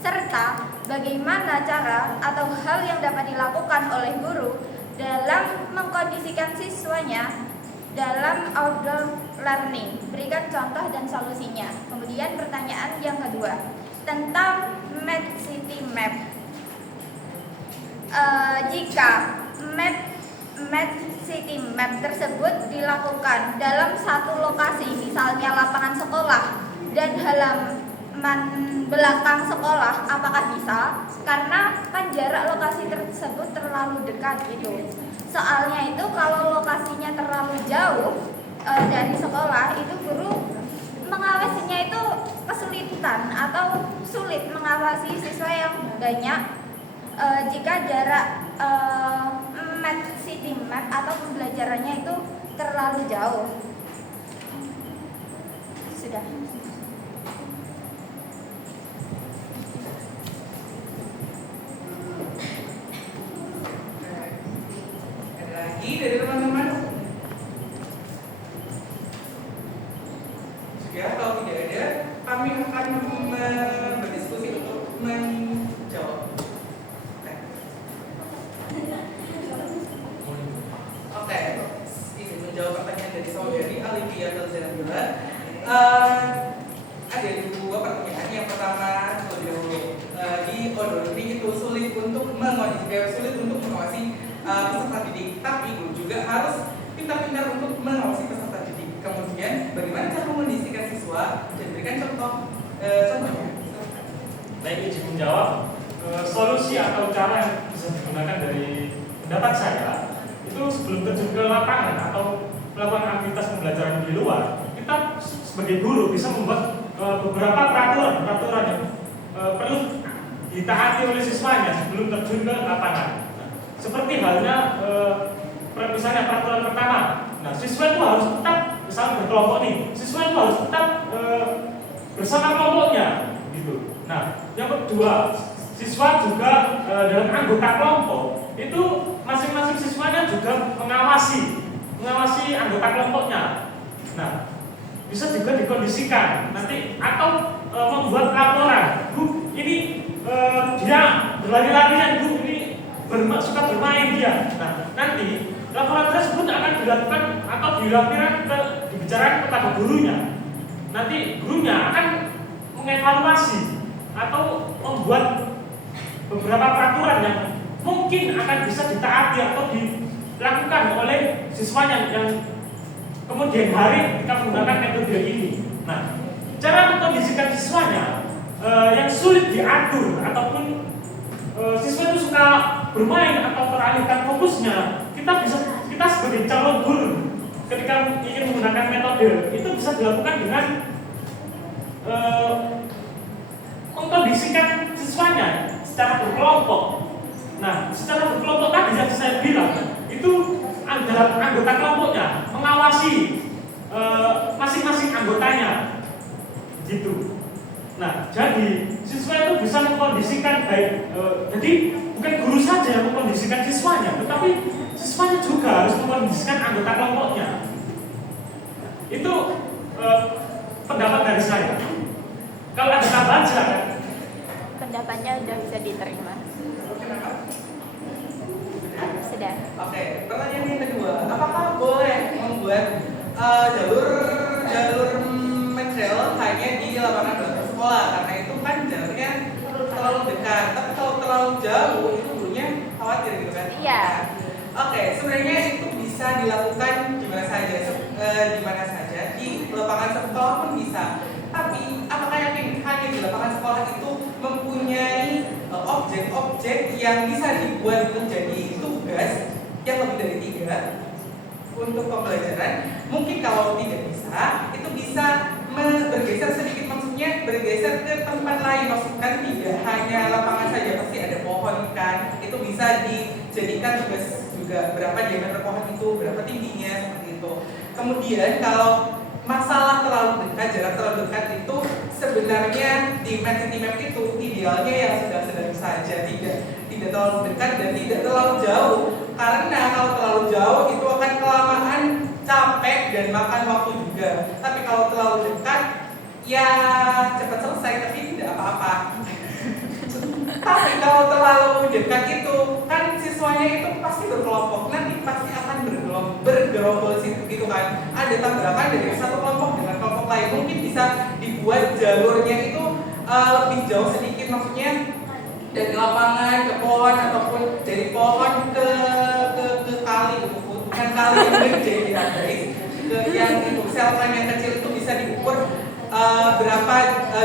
Serta bagaimana cara atau hal yang dapat dilakukan oleh guru dalam mengkondisikan siswanya dalam outdoor learning? Berikan contoh dan solusinya. Kemudian pertanyaan yang kedua tentang Med City Map. Jika Med City Map tersebut dilakukan dalam satu lokasi, misalnya lapangan sekolah dan halaman belakang sekolah, apakah bisa? Karena kan jarak lokasi tersebut terlalu dekat gitu. Soalnya itu kalau lokasinya terlalu jauh dari sekolah, itu guru mengawasinya itu kesulitan atau sulit mengawasi siswa yang banyak jika jarak Med City Map atau pembelajarannya itu terlalu jauh. Sudah. Ada lagi dari teman-teman? Ya, kalau tidak ada, kami akan berdiskusi untuk menjawab. Oke, izin menjawab pertanyaan dari saudari Alivia Telzanabula. Ada dua pertanyaan. Yang pertama, di Odolfi itu sulit untuk mengawasi peserta didik, tapi guru juga harus pintar-pintar untuk mengawasi peserta didik. Kemudian, bagaimana cara mengkondisikan siswa dan berikan contohnya. Baik, izin menjawab. Solusi atau cara yang bisa digunakan dari pendapat saya itu sebelum terjun ke lapangan atau melakukan aktivitas pembelajaran di luar, kita sebagai guru bisa membuat beberapa peraturan yang perlu ditaati oleh siswanya sebelum terjun ke lapangan. Seperti halnya misalnya peraturan pertama, nah siswa itu harus tetap misalnya berkelompok nih, siswa itu harus tetap bersama kelompoknya, gitu. Nah, yang kedua, siswa juga dalam anggota kelompok itu masing-masing siswanya juga mengawasi anggota kelompoknya. Nah, bisa juga dikondisikan nanti atau membuat laporan, Bu, ini dia berlari-larian, Bu, ini suka bermain dia. Nah, nanti laporan tersebut akan dilakukan atau dibicarakan kepada gurunya. Nanti gurunya akan mengevaluasi atau membuat beberapa peraturan yang mungkin akan bisa ditaati atau dilakukan oleh siswanya yang kemudian hari kita menggunakan metode ini. Nah, cara mengkondisikan siswanya yang sulit diatur ataupun siswa itu suka bermain atau teralihkan fokusnya, kita sebagai calon guru ketika ingin menggunakan metode itu bisa dilakukan dengan mengkondisikan siswanya secara berkelompok. Nah, secara berkelompok tadi yang saya bilang itu dalam anggota kelompoknya mengawasi masing-masing anggotanya, gitu. Nah, jadi siswa itu bisa mengkondisikan baik. Jadi bukan guru saja yang mengkondisikan siswanya, tetapi siswanya juga harus mengkondisikan anggota kelompoknya. Itu pendapat dari saya. Kalau ada tambahan silakan. Pendapatnya sudah bisa diterima. Kenapa? Sudah. Oke, pertanyaan yang kedua, apakah boleh membuat jalur trail hanya di lapangan belakang sekolah? Karena itu kan jalurnya terlalu dekat, tapi kalau terlalu jauh itu gurunya khawatir gitu kan? Iya. Oke, sebenarnya itu bisa dilakukan di mana saja, di lapangan sekolah pun bisa. Tapi apakah yakin hanya di lapangan sekolah itu mempunyai objek-objek yang bisa dibuat menjadi tugas yang lebih dari 3? untuk pembelajaran. Mungkin kalau tidak bisa, itu bisa bergeser sedikit, maksudnya bergeser ke tempat lain. Maksudnya tidak hanya lapangan saja, pasti ada pohon kan. Itu bisa dijadikan juga berapa diameter pohon itu, berapa tingginya, seperti itu. Kemudian kalau masalah terlalu dekat, jarak terlalu dekat itu sebenarnya di map itu idealnya yang sedang-sedang saja, tidak terlalu dekat dan tidak terlalu jauh. Karena kalau terlalu jauh itu akan kelamaan, capek dan makan waktu juga. Tapi kalau terlalu dekat ya cepat selesai tapi tidak apa-apa. Tapi kalau terlalu dekat itu kan siswanya itu pasti berkelompok, nanti pasti akan bergerombol situ gitu kan. Ada tabrakan dari satu kelompok dengan kelompok lain. Mungkin bisa dibuat jalurnya itu lebih jauh sedikit, maksudnya dari lapangan ke pohon ataupun dari pohon ke kali, bukan kali yang gede ya guys. Ke yang itu sel-sel yang kecil itu bisa diukur berapa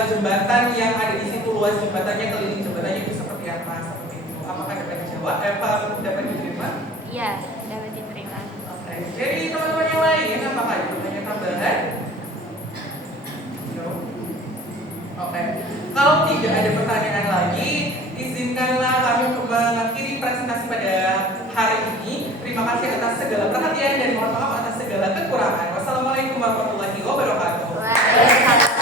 jembatan yang ada di situ, luas jembatannya, keliling jembatannya itu seperti apa, seperti itu. Apakah dapat dijawab? Apa dapat diterima? Iya, dapat diterima. Oke. Jadi teman-teman yang lain, apakah ada pertanyaan tambahan? No. Oke. Kalau tidak ada pertanyaan lagi, izinkanlah kami untuk mengakhiri presentasi pada hari ini. Terima kasih atas segala perhatian dan mohon maaf atas segala kekurangan. Wassalamualaikum warahmatullahi wabarakatuh. Waalaikumsalam.